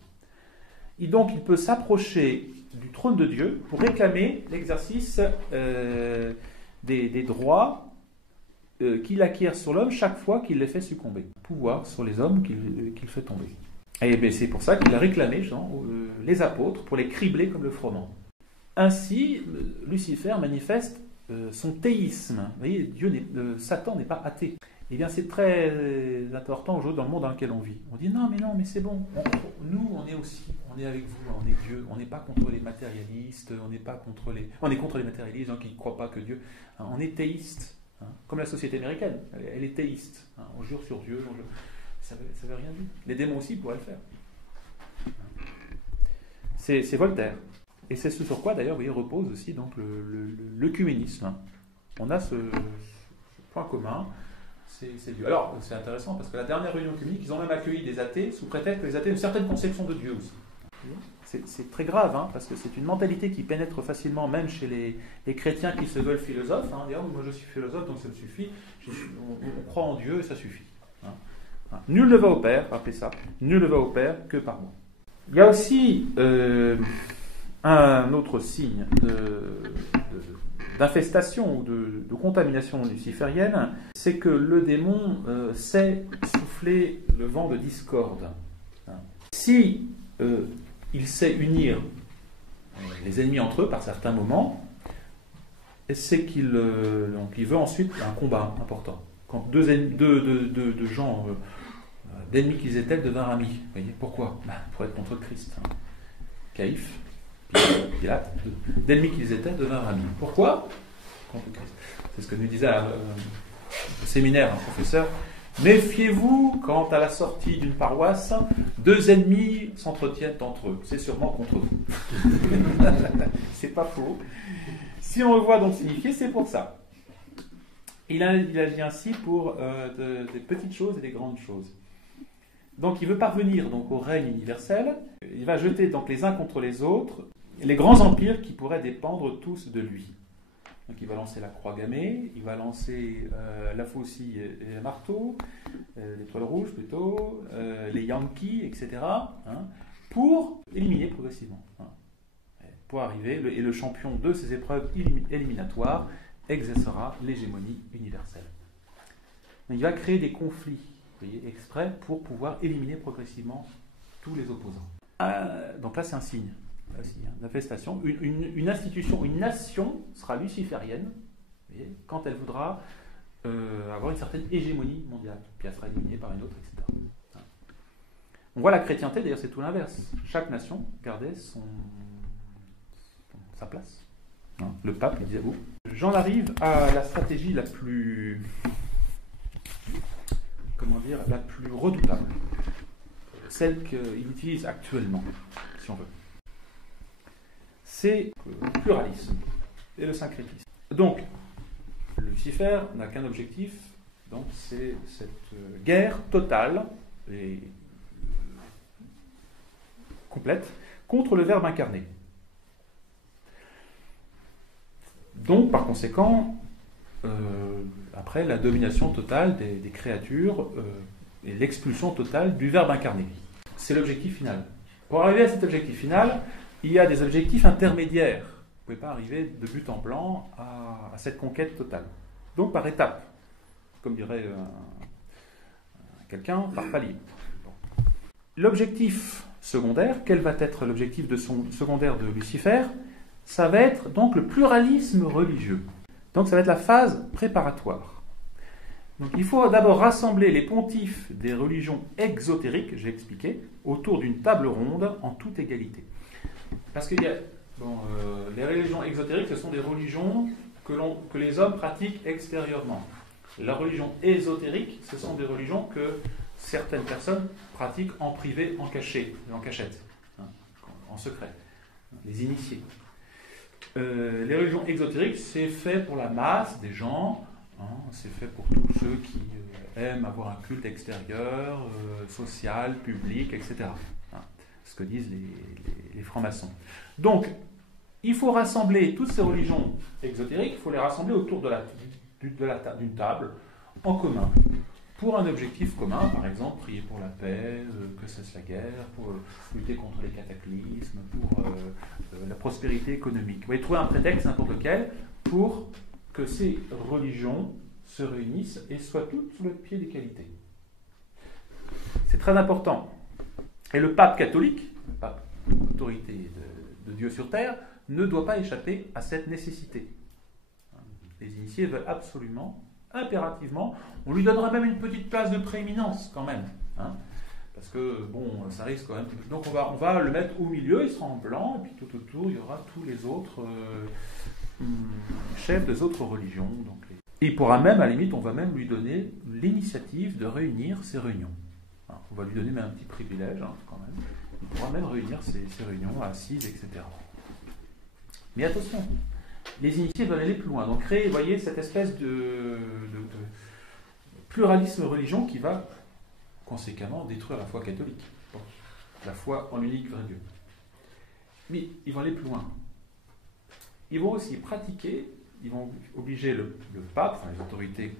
Et donc il peut s'approcher du trône de Dieu pour réclamer l'exercice des droits qu'il acquiert sur l'homme chaque fois qu'il les fait succomber. Pouvoir sur les hommes qu'il fait tomber. Et bien, c'est pour ça qu'il a réclamé les apôtres pour les cribler comme le froment. Ainsi, Lucifer manifeste son théisme. Vous voyez, Satan n'est pas athée. Eh bien, c'est très important aujourd'hui dans le monde dans lequel on vit. On dit non, mais c'est bon. Nous, on est avec vous, on est Dieu. On n'est pas contre les matérialistes, on est contre les matérialistes, les gens qui ne croient pas que Dieu. On est théiste, comme la société américaine. Elle est théiste. On jure sur Dieu. Ça ne veut rien dire. Les démons aussi pourraient le faire. C'est Voltaire. Et c'est ce sur quoi, d'ailleurs, vous voyez, repose aussi donc, l'œcuménisme. On a ce point commun. C'est Dieu. Alors, c'est intéressant parce que la dernière réunion œcuménique, ils ont même accueilli des athées sous prétexte que les athées ont une certaine conception de Dieu aussi. C'est très grave, parce que c'est une mentalité qui pénètre facilement, même chez les chrétiens qui se veulent philosophes. Dire, moi je suis philosophe, donc ça me suffit. On croit en Dieu et ça suffit. Nul ne va au Père, rappelez ça, nul ne va au Père que par moi. Il y a aussi un autre signe d'infestation ou de contamination luciférienne, c'est que le démon sait souffler le vent de discorde. Si il sait unir les ennemis entre eux par certains moments, c'est qu'il veut ensuite un combat important. Quand deux gens, d'ennemis qu'ils étaient, devinrent amis. Vous voyez, pourquoi ? Pour être contre le Christ. Caïphe, Pilate, d'ennemis qu'ils étaient, devinrent amis. Pourquoi ? Contre le Christ. C'est ce que nous disait au séminaire un professeur. Méfiez-vous quand, à la sortie d'une paroisse, deux ennemis s'entretiennent entre eux. C'est sûrement contre vous. C'est pas faux. Si on le voit donc signifier, c'est pour ça. Il agit ainsi pour des petites choses et des grandes choses. Donc il veut parvenir donc, au règne universel. Il va jeter donc les uns contre les autres les grands empires qui pourraient dépendre tous de lui. Donc il va lancer la croix gammée, il va lancer la faucille et le marteau, l'étoile rouge plutôt, les Yankees, etc. Pour éliminer progressivement. Pour arriver, et le champion de ces épreuves éliminatoires exercera l'hégémonie universelle. Donc, il va créer des conflits, vous voyez, exprès pour pouvoir éliminer progressivement tous les opposants. Donc là, c'est un signe. Une infestation, une institution, une nation sera luciférienne, vous voyez, quand elle voudra avoir une certaine hégémonie mondiale, puis elle sera éliminée par une autre, etc. On voit la chrétienté, d'ailleurs c'est tout l'inverse. Chaque nation gardait sa place. Le pape, il disait, j'en arrive à la stratégie la plus redoutable, celle qu'il utilise actuellement, si on veut. C'est le pluralisme et le syncrétisme. Donc, Lucifer n'a qu'un objectif, donc c'est cette guerre totale et complète contre le Verbe incarné. Donc, par conséquent, après la domination totale des créatures et l'expulsion totale du Verbe incarné. C'est l'objectif final. Pour arriver à cet objectif final, il y a des objectifs intermédiaires. Vous ne pouvez pas arriver de but en blanc à cette conquête totale. Donc par étapes, comme dirait quelqu'un, par palier. Bon. L'objectif secondaire, quel va être l'objectif secondaire de Lucifer ? Ça va être donc le pluralisme religieux. Donc ça va être la phase préparatoire. Donc il faut d'abord rassembler les pontifes des religions exotériques, j'ai expliqué, autour d'une table ronde en toute égalité. Parce que les religions exotériques, ce sont des religions que les hommes pratiquent extérieurement. La religion ésotérique, ce sont des religions que certaines personnes pratiquent en privé, en cachette, en secret, les initiés. les religions exotériques, c'est fait pour la masse des gens, hein, c'est fait pour tous ceux qui aiment avoir un culte extérieur, social, public, etc. Hein, ce que disent les francs-maçons. Donc, il faut rassembler toutes ces religions exotériques, il faut les rassembler autour d'une table en commun, pour un objectif commun, par exemple, prier pour la paix, que cesse la guerre, pour lutter contre les cataclysmes, pour la prospérité économique. Vous voyez, trouver un prétexte, n'importe lequel, pour que ces religions se réunissent et soient toutes sous le pied d'égalité. C'est très important. Et le pape catholique, le pape, autorité de Dieu sur terre, ne doit pas échapper à cette nécessité. Les initiés veulent absolument, impérativement, on lui donnera même une petite place de prééminence quand même, hein, parce que bon, ça risque quand même. Donc on va le mettre au milieu, il sera en blanc, et puis tout autour il y aura tous les autres chefs des autres religions. Donc et il pourra même, à la limite, on va même lui donner l'initiative de réunir ces réunions. Alors, on va lui donner même un petit privilège, hein, quand même. Il pourra même réunir ces réunions assises, etc. Mais attention, les initiés veulent aller plus loin. Donc créer, vous voyez, cette espèce de pluralisme religion qui va conséquemment détruire la foi catholique. Bon, la foi en l'unique vrai Dieu. Mais ils vont aller plus loin. Ils vont aussi pratiquer, ils vont obliger le pape, enfin les autorités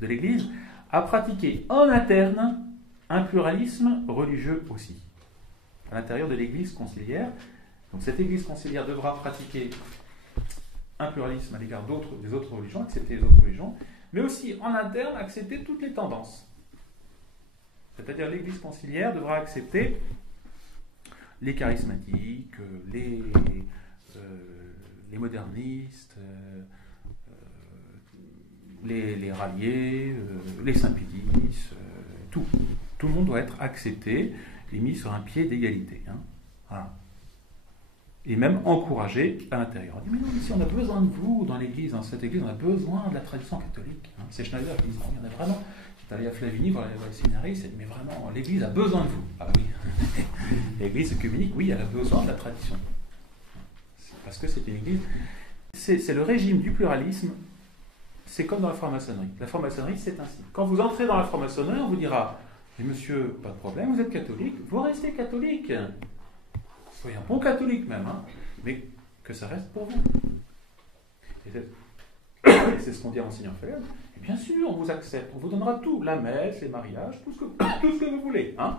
de l'Église, à pratiquer en interne un pluralisme religieux aussi, à l'intérieur de l'Église conciliaire. Donc cette Église conciliaire devra pratiquer un pluralisme à l'égard des autres religions, accepter les autres religions, mais aussi en interne accepter toutes les tendances. C'est-à-dire l'Église conciliaire devra accepter les charismatiques, les modernistes, les ralliés, les Saint-Pédis, tout. Tout le monde doit être accepté et mis sur un pied d'égalité. Hein. Voilà. Et même encouragé à l'intérieur. On dit, mais non, ici on a besoin de vous dans l'Église, dans cette Église, on a besoin de la tradition catholique. Hein. C'est Schneider qui dit, il y en a vraiment. Qui est allé à Flavigny voir les séminaristes, il dit, mais vraiment, l'Église a besoin de vous. Ah oui. L'Église œcuménique, oui, elle a besoin de la tradition. Parce que c'est une Église. C'est le régime du pluralisme. C'est comme dans la franc-maçonnerie. La franc-maçonnerie, c'est ainsi. Quand vous entrez dans la franc-maçonnerie, on vous dira, mais monsieur, pas de problème, vous êtes catholique, vous restez catholique. Soyez un bon catholique même, hein, mais que ça reste pour vous. Et c'est ce qu'on dit à Monseigneur Feller. Et bien sûr, on vous accepte, on vous donnera tout, la messe, les mariages, tout ce que vous voulez. Hein.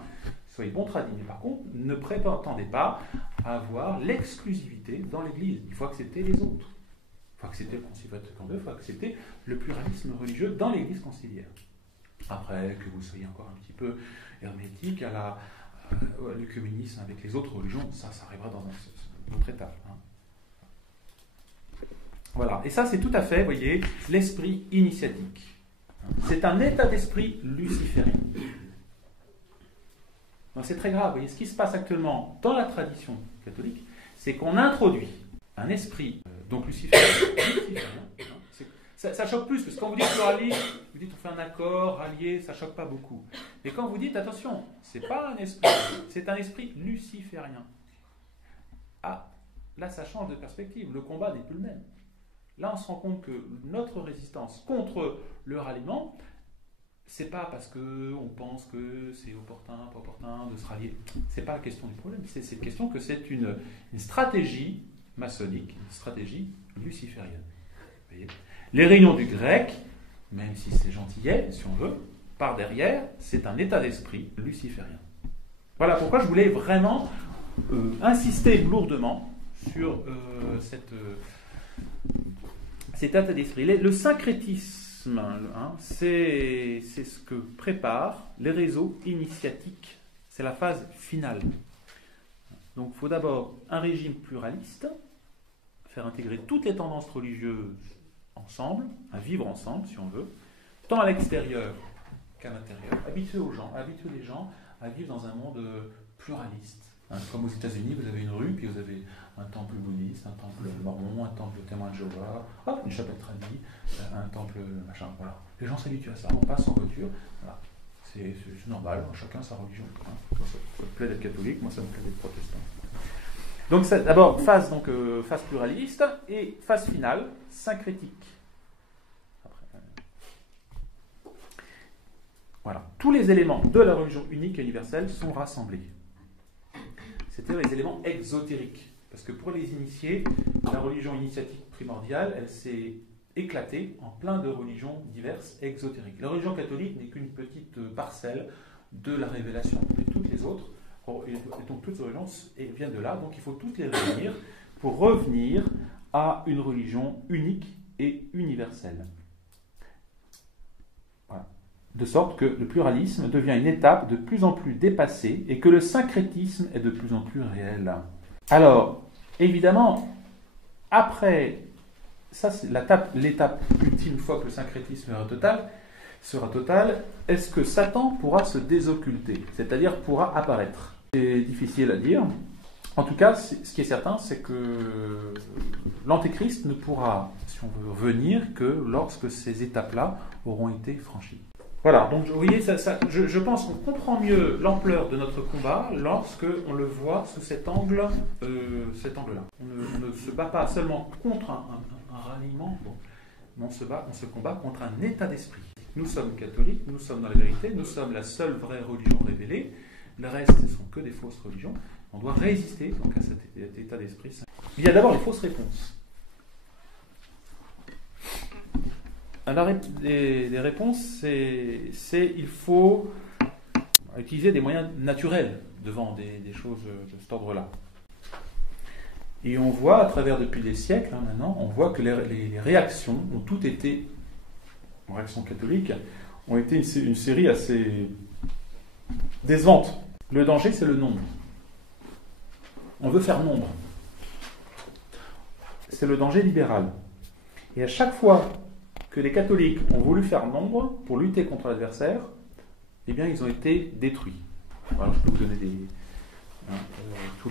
Soyez bon tradis, mais par contre, ne prétendez pas avoir l'exclusivité dans l'Église. Il faut accepter les autres. Il faut accepter le Concile Vatican II, il faut accepter le pluralisme religieux dans l'Église conciliaire. Après, que vous soyez encore un petit peu hermétique à l'œcuménisme avec les autres religions, ça arrivera dans une autre étape. Hein. Voilà, et ça c'est tout à fait, vous voyez, l'esprit initiatique. C'est un état d'esprit luciférien. Donc c'est très grave, vous voyez, ce qui se passe actuellement dans la tradition catholique, c'est qu'on introduit un esprit, donc luciférien, ça choque plus, parce que quand vous dites pluralisme, vous dites on fait un accord, rallié, ça choque pas beaucoup. Mais quand vous dites, attention, c'est pas un esprit, c'est un esprit luciférien. Ah, là ça change de perspective, le combat n'est plus le même. Là on se rend compte que notre résistance contre le ralliement, c'est pas parce qu'on pense que c'est opportun, pas opportun de se rallier. C'est pas la question du problème, c'est la question que c'est une stratégie maçonnique, une stratégie luciférienne. Vous voyez ? Les réunions du grec, même si c'est gentillet, si on veut, par derrière, c'est un état d'esprit luciférien. Voilà pourquoi je voulais vraiment insister lourdement sur cet état d'esprit. Le syncrétisme, hein, c'est ce que préparent les réseaux initiatiques. C'est la phase finale. Donc il faut d'abord un régime pluraliste, faire intégrer toutes les tendances religieuses ensemble, à vivre ensemble si on veut, tant à l'extérieur qu'à l'intérieur, habituer les gens à vivre dans un monde pluraliste. Hein, comme aux États-Unis, vous avez une rue, puis vous avez un temple bouddhiste, un temple mormon, un temple témoin de Jéhovah, une chapelle tradie, un temple machin, voilà. Les gens s'habituent à ça, on passe en voiture, voilà. C'est normal, chacun sa religion. Hein. Ça me plaît d'être catholique, moi ça me plaît d'être protestant. Donc d'abord phase pluraliste et phase finale syncrétique. Voilà, tous les éléments de la religion unique et universelle sont rassemblés. C'est-à-dire les éléments exotériques. Parce que pour les initiés, la religion initiatique primordiale, elle s'est éclatée en plein de religions diverses exotériques. La religion catholique n'est qu'une petite parcelle de la révélation. Mais toutes les autres, et donc toutes les religions viennent de là, donc il faut toutes les réunir pour revenir à une religion unique et universelle. Voilà. De sorte que le pluralisme devient une étape de plus en plus dépassée et que le syncrétisme est de plus en plus réel. Alors, évidemment, après, ça c'est l'étape ultime, une fois que le syncrétisme sera total, est-ce que Satan pourra se désocculter, c'est-à-dire pourra apparaître? C'est difficile à dire. En tout cas, ce qui est certain, c'est que l'Antéchrist ne pourra, si on veut, venir que lorsque ces étapes-là auront été franchies. Voilà, donc vous voyez, je pense qu'on comprend mieux l'ampleur de notre combat lorsque on le voit sous cet angle-là. On ne se bat pas seulement contre un ralliement, mais on se combat contre un état d'esprit. Nous sommes catholiques, nous sommes dans la vérité, nous sommes la seule vraie religion révélée. Le reste, ce ne sont que des fausses religions. On doit résister donc à cet état d'esprit. Il y a d'abord les fausses réponses. Alors, les réponses, c'est il faut utiliser des moyens naturels devant des choses de cet ordre-là. Et on voit, à travers depuis des siècles, maintenant, on voit que les réactions ont toutes été, en réaction catholique, ont été une série assez décevante. Le danger, c'est le nombre. On veut faire nombre. C'est le danger libéral. Et à chaque fois que les catholiques ont voulu faire nombre pour lutter contre l'adversaire, eh bien, ils ont été détruits. Alors, je peux vous donner tous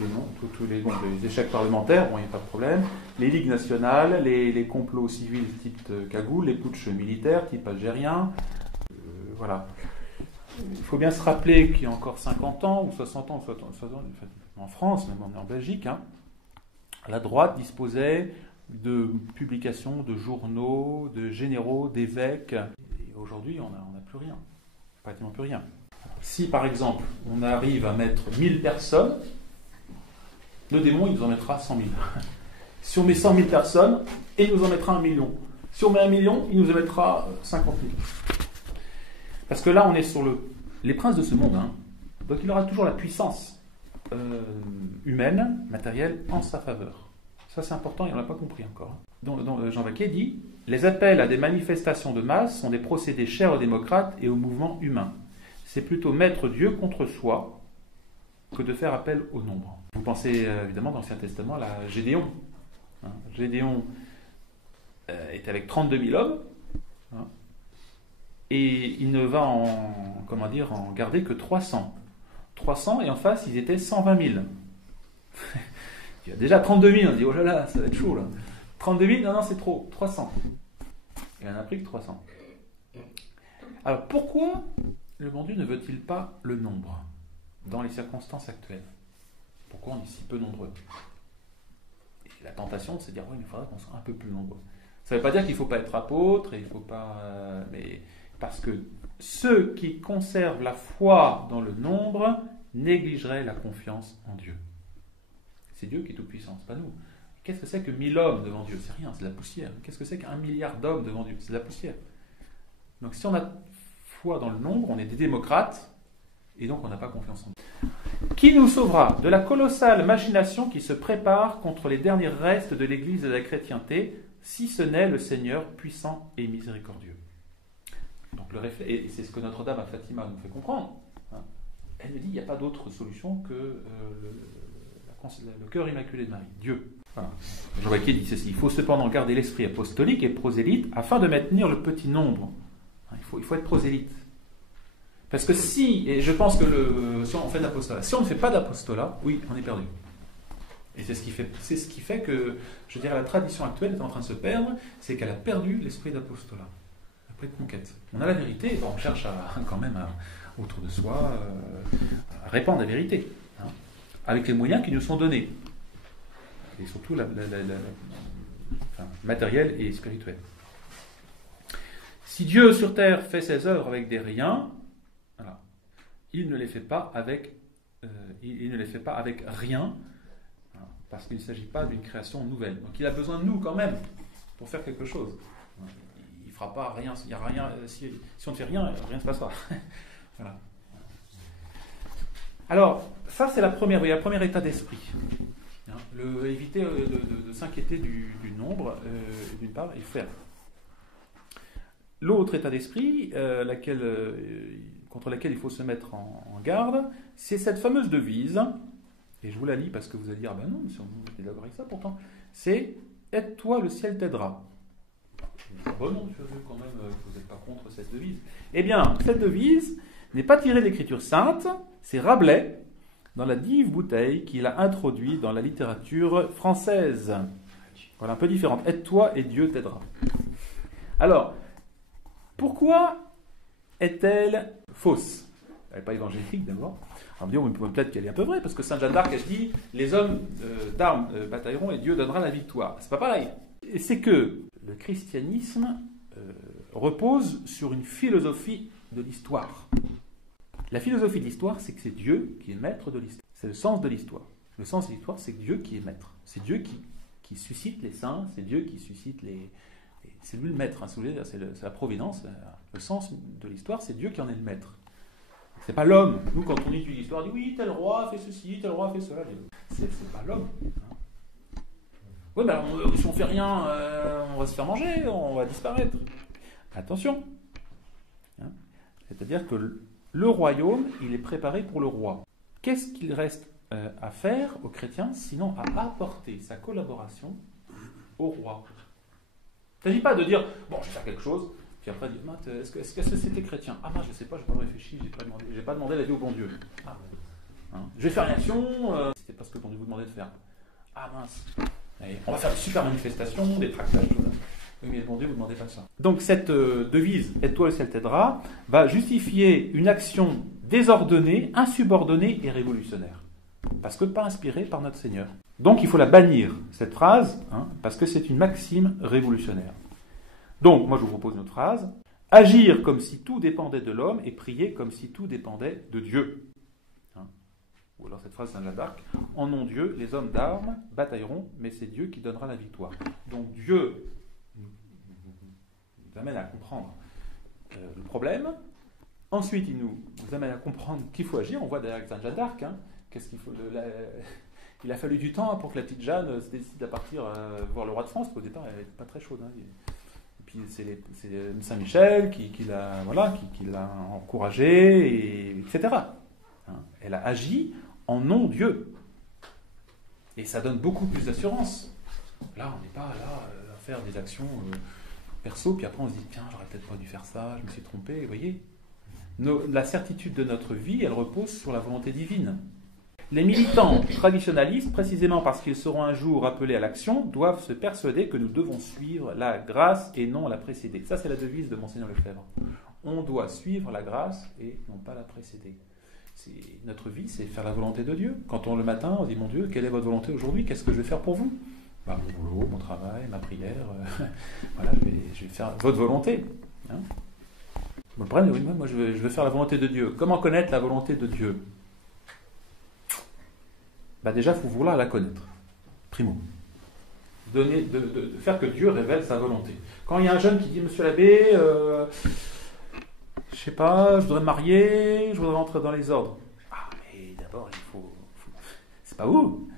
les noms des échecs parlementaires, bon, il n'y a pas de problème. Les ligues nationales, les complots civils type Cagoule, les putschs militaires type algérien, voilà. Il faut bien se rappeler qu'il y a encore 50 ans, ou 60 ans, en France, même en Belgique, la droite disposait de publications, de journaux, de généraux, d'évêques. Et aujourd'hui, on n'a plus rien. Pratiquement plus rien. Si, par exemple, on arrive à mettre 1000 personnes, le démon, il nous en mettra 100 000. Si on met 100 000 personnes, il nous en mettra 1 million. Si on met 1 million, il nous en mettra 50 000. Parce que là, on est sur les princes de ce monde. Donc, il aura toujours la puissance humaine, matérielle, en sa faveur. Ça, c'est important, il n'en a pas compris encore. Donc, Jean Vaquier dit « Les appels à des manifestations de masse sont des procédés chers aux démocrates et au mouvement humain. C'est plutôt mettre Dieu contre soi que de faire appel au nombre. » Vous pensez évidemment dans l'Ancien Testament à Gédéon. Gédéon était avec 32 000 hommes, et il ne va en garder que 300. 300, et en face, ils étaient 120 000. Il y a déjà 32 000, on dit, oh là là, ça va être chaud là. 32 000, non, c'est trop, 300. Il en a pris que 300. Alors pourquoi le bon Dieu ne veut-il pas le nombre dans les circonstances actuelles? Pourquoi on est si peu nombreux? Et la tentation, c'est de dire, oui, il faudrait qu'on soit un peu plus nombreux. Ça ne veut pas dire qu'il ne faut pas être apôtre, et il ne faut pas... mais parce que ceux qui conservent la foi dans le nombre négligeraient la confiance en Dieu. C'est Dieu qui est tout-puissant, c'est pas nous. Qu'est-ce que c'est que 1000 hommes devant Dieu? C'est rien, c'est de la poussière. Qu'est-ce que c'est qu'1 milliard d'hommes devant Dieu? C'est de la poussière. Donc si on a foi dans le nombre, on est des démocrates, et donc on n'a pas confiance en Dieu. Qui nous sauvera de la colossale machination qui se prépare contre les derniers restes de l'Église et de la chrétienté, si ce n'est le Seigneur puissant et miséricordieux? Donc et c'est ce que Notre-Dame à Fatima nous fait comprendre. Elle nous dit qu'il n'y a pas d'autre solution que le cœur immaculé de Marie, Dieu. Voilà. Jean Vaquier dit ceci: il faut cependant garder l'esprit apostolique et prosélyte afin de maintenir le petit nombre. Il faut être prosélyte. Parce que et je pense que si on fait d'apostolat, si on ne fait pas d'apostolat, oui, on est perdu. Et c'est ce qui fait que, je dirais, la tradition actuelle est en train de se perdre, c'est qu'elle a perdu l'esprit d'apostolat, l'esprit de conquête. On a la vérité, on cherche quand même autour de soi à répandre la vérité, avec les moyens qui nous sont donnés. et surtout matérielle et spirituelle. Si Dieu sur terre fait ses œuvres avec des riens, voilà, il ne les fait pas avec rien, voilà, parce qu'il ne s'agit pas d'une création nouvelle. Donc il a besoin de nous quand même pour faire quelque chose. Il ne fera pas rien, il y a rien si on ne fait rien, rien ne se passera. Voilà. Alors, ça c'est le premier état d'esprit. Éviter de s'inquiéter du nombre, d'une part, et faire. L'autre état d'esprit, contre laquelle il faut se mettre en garde, c'est cette fameuse devise, et je vous la lis parce que vous allez dire, ben non, si on est d'accord avec ça pourtant, c'est « Aide-toi, le ciel t'aidera ». Bon non, tu as vu quand même que vous n'êtes pas contre cette devise. Eh bien, cette devise n'est pas tirée de l'Écriture sainte, c'est Rabelais, dans la dive bouteille qu'il a introduit dans la littérature française. Voilà, un peu différente. Aide-toi et Dieu t'aidera. Alors, pourquoi est-elle fausse? Elle n'est pas évangélique d'abord. On va dire, peut-être qu'elle est un peu vraie, parce que Sainte Jeanne d'Arc, elle dit « Les hommes d'armes batailleront et Dieu donnera la victoire ». C'est pas pareil. C'est que le christianisme repose sur une philosophie de l'histoire. La philosophie de l'histoire, c'est que c'est Dieu qui est maître de l'histoire. C'est le sens de l'histoire. Le sens de l'histoire, c'est Dieu qui est maître. C'est Dieu qui suscite les saints, c'est Dieu qui suscite c'est lui le maître, hein, c'est la providence. Le sens de l'histoire, c'est Dieu qui en est le maître. C'est pas l'homme. Nous, quand on étudie l'histoire, on dit oui, tel roi a fait ceci, tel roi a fait cela. C'est pas l'homme. Hein. Oui, mais alors, si on fait rien, on va se faire manger, on va disparaître. Attention. Hein. C'est-à-dire que le royaume, il est préparé pour le roi. Qu'est-ce qu'il reste à faire aux chrétiens, sinon à apporter sa collaboration au roi? Il ne s'agit pas de dire, bon, je vais faire quelque chose, puis après dire, est-ce que c'était chrétien? Ah mince, je ne sais pas, je n'ai pas réfléchi, je n'ai pas demandé l'avis au bon Dieu. Ah, hein, je vais faire une action, c'était parce que bon Dieu vous demandait de faire. Ah mince, et on va faire des super manifestations, des tractages, tout ça. Oui, mais le bon Dieu vous demandez pas ça. Donc cette devise, aide-toi, le ciel t'aidera, va justifier une action désordonnée, insubordonnée et révolutionnaire. Parce que pas inspirée par notre Seigneur. Donc il faut la bannir, cette phrase, hein, parce que c'est une maxime révolutionnaire. Donc, moi je vous propose une autre phrase. Agir comme si tout dépendait de l'homme et prier comme si tout dépendait de Dieu. Hein. Ou alors cette phrase de Sainte Jeanne d'Arc. En nom Dieu, les hommes d'armes batailleront, mais c'est Dieu qui donnera la victoire. Donc Dieu nous amène à comprendre le problème. Ensuite, il nous amène à comprendre qu'il faut agir. On voit d'ailleurs avec Sainte Jeanne d'Arc, hein, qu'est-ce qu'il faut il a fallu du temps pour que la petite Jeanne se décide à partir voir le roi de France, parce qu'au départ, elle n'était pas très chaude. Hein. Et puis c'est Saint-Michel qui l'a encouragée, etc. Hein. Elle a agi en nom Dieu. Et ça donne beaucoup plus d'assurance. Là, on n'est pas là à faire des actions perso, puis après on se dit, tiens, j'aurais peut-être pas dû faire ça, je me suis trompé, vous voyez. La certitude de notre vie, elle repose sur la volonté divine. Les militants traditionalistes, précisément parce qu'ils seront un jour appelés à l'action, doivent se persuader que nous devons suivre la grâce et non la précéder. Ça, c'est la devise de Monseigneur Lefebvre. On doit suivre la grâce et non pas la précéder. Notre vie, c'est faire la volonté de Dieu. Quand le matin, on dit, mon Dieu, quelle est votre volonté aujourd'hui? Qu'est-ce que je vais faire pour vous? Mon boulot, mon travail, ma prière, voilà, je vais faire votre volonté. Hein. Bon, le problème, oui, moi je veux faire la volonté de Dieu. Comment connaître la volonté de Dieu? Déjà, il faut vouloir la connaître. Primo. De faire que Dieu révèle sa volonté. Quand il y a un jeune qui dit, monsieur l'abbé, je sais pas, je voudrais me marier, je voudrais rentrer dans les ordres. Ah, mais d'abord, c'est pas vous.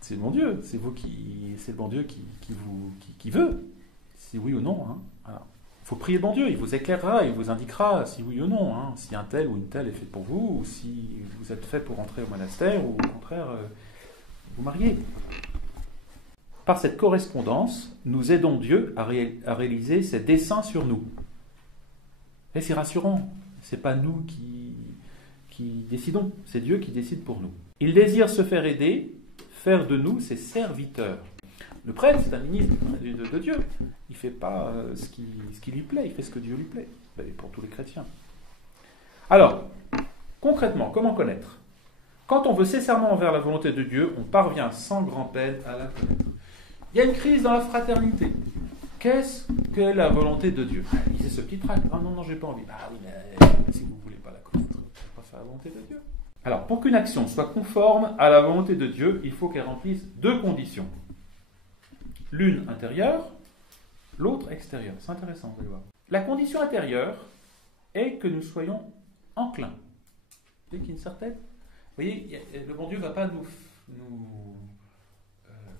C'est le bon Dieu. C'est le bon Dieu qui veut. Si oui ou non. Hein. Alors, il faut prier le bon Dieu. Il vous éclairera, il vous indiquera si oui ou non. Hein. Si un tel ou une telle est fait pour vous, ou si vous êtes fait pour entrer au monastère, ou au contraire, vous marier. Par cette correspondance, nous aidons Dieu à réaliser ses desseins sur nous. Et c'est rassurant. C'est pas nous qui décidons. C'est Dieu qui décide pour nous. Il désire se faire aider, faire de nous ses serviteurs. Le prêtre, c'est un ministre de Dieu. Il ne fait pas ce qui lui plaît, il fait ce que Dieu lui plaît. Pour tous les chrétiens. Alors, concrètement, comment connaître? Quand on veut sincèrement envers la volonté de Dieu, on parvient sans grand-peine à la connaître. Il y a une crise dans la fraternité. Qu'est-ce que la volonté de Dieu? Lisez ce petit tract. Ah non, j'ai pas envie. Ah oui, mais si vous ne voulez pas la connaître, vous ne pouvez pas faire la volonté de Dieu. Alors, pour qu'une action soit conforme à la volonté de Dieu, il faut qu'elle remplisse deux conditions. L'une intérieure, l'autre extérieure. C'est intéressant, vous allez voir. La condition intérieure est que nous soyons enclins. Vous voyez qu'il y a une certaine... Vous voyez, le bon Dieu ne va pas nous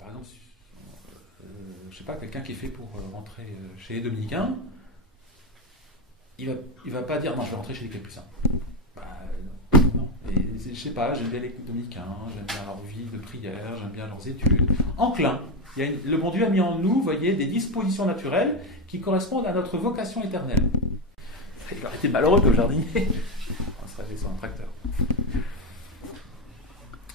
par exemple, je ne sais pas, quelqu'un qui est fait pour rentrer chez les Dominicains, il va pas dire non, je vais rentrer chez les Capucins. Non. Et, je ne sais pas, j'aime bien les Dominicains, j'aime bien leur vie de prière, j'aime bien leurs études. Enclin. Le bon Dieu a mis en nous, vous voyez, des dispositions naturelles qui correspondent à notre vocation éternelle. Il aurait été malheureux que le jardinier. On serait sur un tracteur.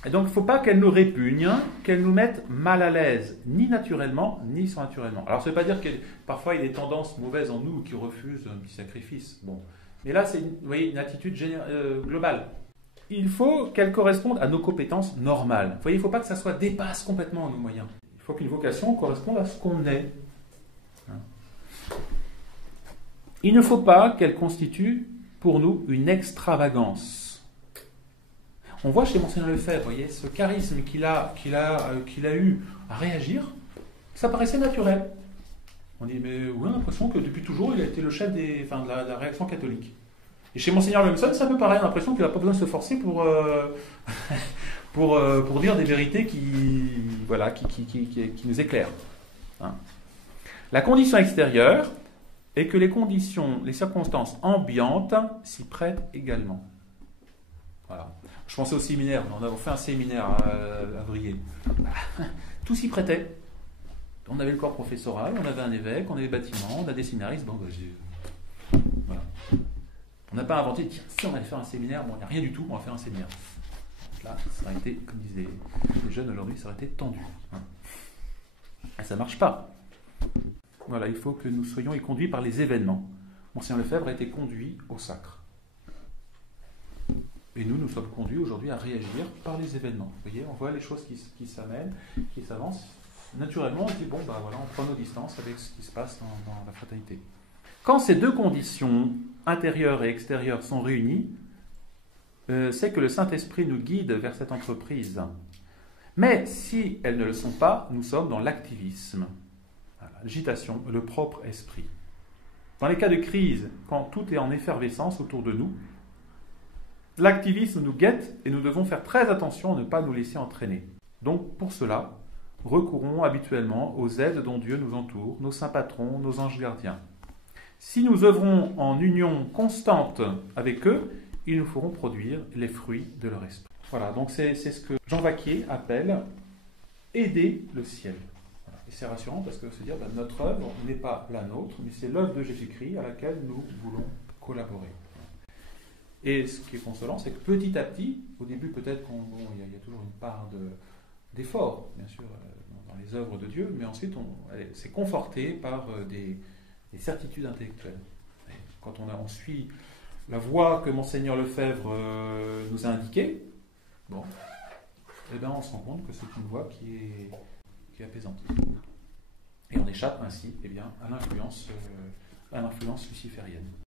Et donc, il ne faut pas qu'elle nous répugne, qu'elle nous mette mal à l'aise, ni naturellement, ni surnaturellement. Alors, ça ne veut pas dire que parfois il y a des tendances mauvaises en nous qui refusent un petit sacrifice. Bon. Mais là, c'est vous voyez, une attitude globale. Il faut qu'elle corresponde à nos compétences normales. Vous voyez, il ne faut pas que ça soit dépasse complètement nos moyens. Il faut qu'une vocation corresponde à ce qu'on est. Il ne faut pas qu'elle constitue pour nous une extravagance. On voit chez Monseigneur Lefebvre, vous voyez, ce charisme qu'il a eu à réagir, ça paraissait naturel. On dit, mais oui, on a l'impression que depuis toujours, il a été le chef de la réaction catholique. Et chez Monseigneur Lemson, c'est un peu pareil, on a l'impression qu'il n'a pas besoin de se forcer pour dire des vérités qui nous éclairent. Hein. La condition extérieure est que les circonstances ambiantes s'y prêtent également. Voilà. Je pensais au séminaire, on avait fait un séminaire à Vrier. Tout s'y prêtait. On avait le corps professoral, on avait un évêque, on avait des bâtiments, on a des séminaristes. Bon, voilà. On n'a pas inventé, tiens, si on allait faire un séminaire, bon, il n'y a rien du tout, on va faire un séminaire. Donc là, ça aurait été, comme disent les jeunes aujourd'hui, ça aurait été tendu. Et ça ne marche pas. Voilà, il faut que nous soyons conduits par les événements. Monseigneur Lefebvre a été conduit au sacre. Et nous sommes conduits aujourd'hui à réagir par les événements. Vous voyez, on voit les choses qui s'amènent, qui s'avancent. Naturellement, on dit, bon, voilà, on prend nos distances avec ce qui se passe dans la fraternité. Quand ces deux conditions, intérieures et extérieures, sont réunies, c'est que le Saint-Esprit nous guide vers cette entreprise. Mais si elles ne le sont pas, nous sommes dans l'activisme, l'agitation, le propre esprit. Dans les cas de crise, quand tout est en effervescence autour de nous, l'activisme nous guette et nous devons faire très attention à ne pas nous laisser entraîner. Donc, pour cela, recourons habituellement aux aides dont Dieu nous entoure, nos saints patrons, nos anges gardiens. Si nous œuvrons en union constante avec eux, ils nous feront produire les fruits de leur esprit. Voilà, donc c'est ce que Jean Vaquier appelle aider le ciel. Voilà. Et c'est rassurant parce que se dire notre œuvre n'est pas la nôtre, mais c'est l'œuvre de Jésus-Christ à laquelle nous voulons collaborer. Et ce qui est consolant, c'est que petit à petit, au début peut-être qu'il y a toujours une part d'effort, bien sûr, dans les œuvres de Dieu, mais ensuite c'est conforté par des certitudes intellectuelles. Et quand on suit la voie que Monseigneur Lefebvre nous a indiquée, on se rend compte que c'est une voie qui est apaisante. Et on échappe ainsi à l'influence luciférienne.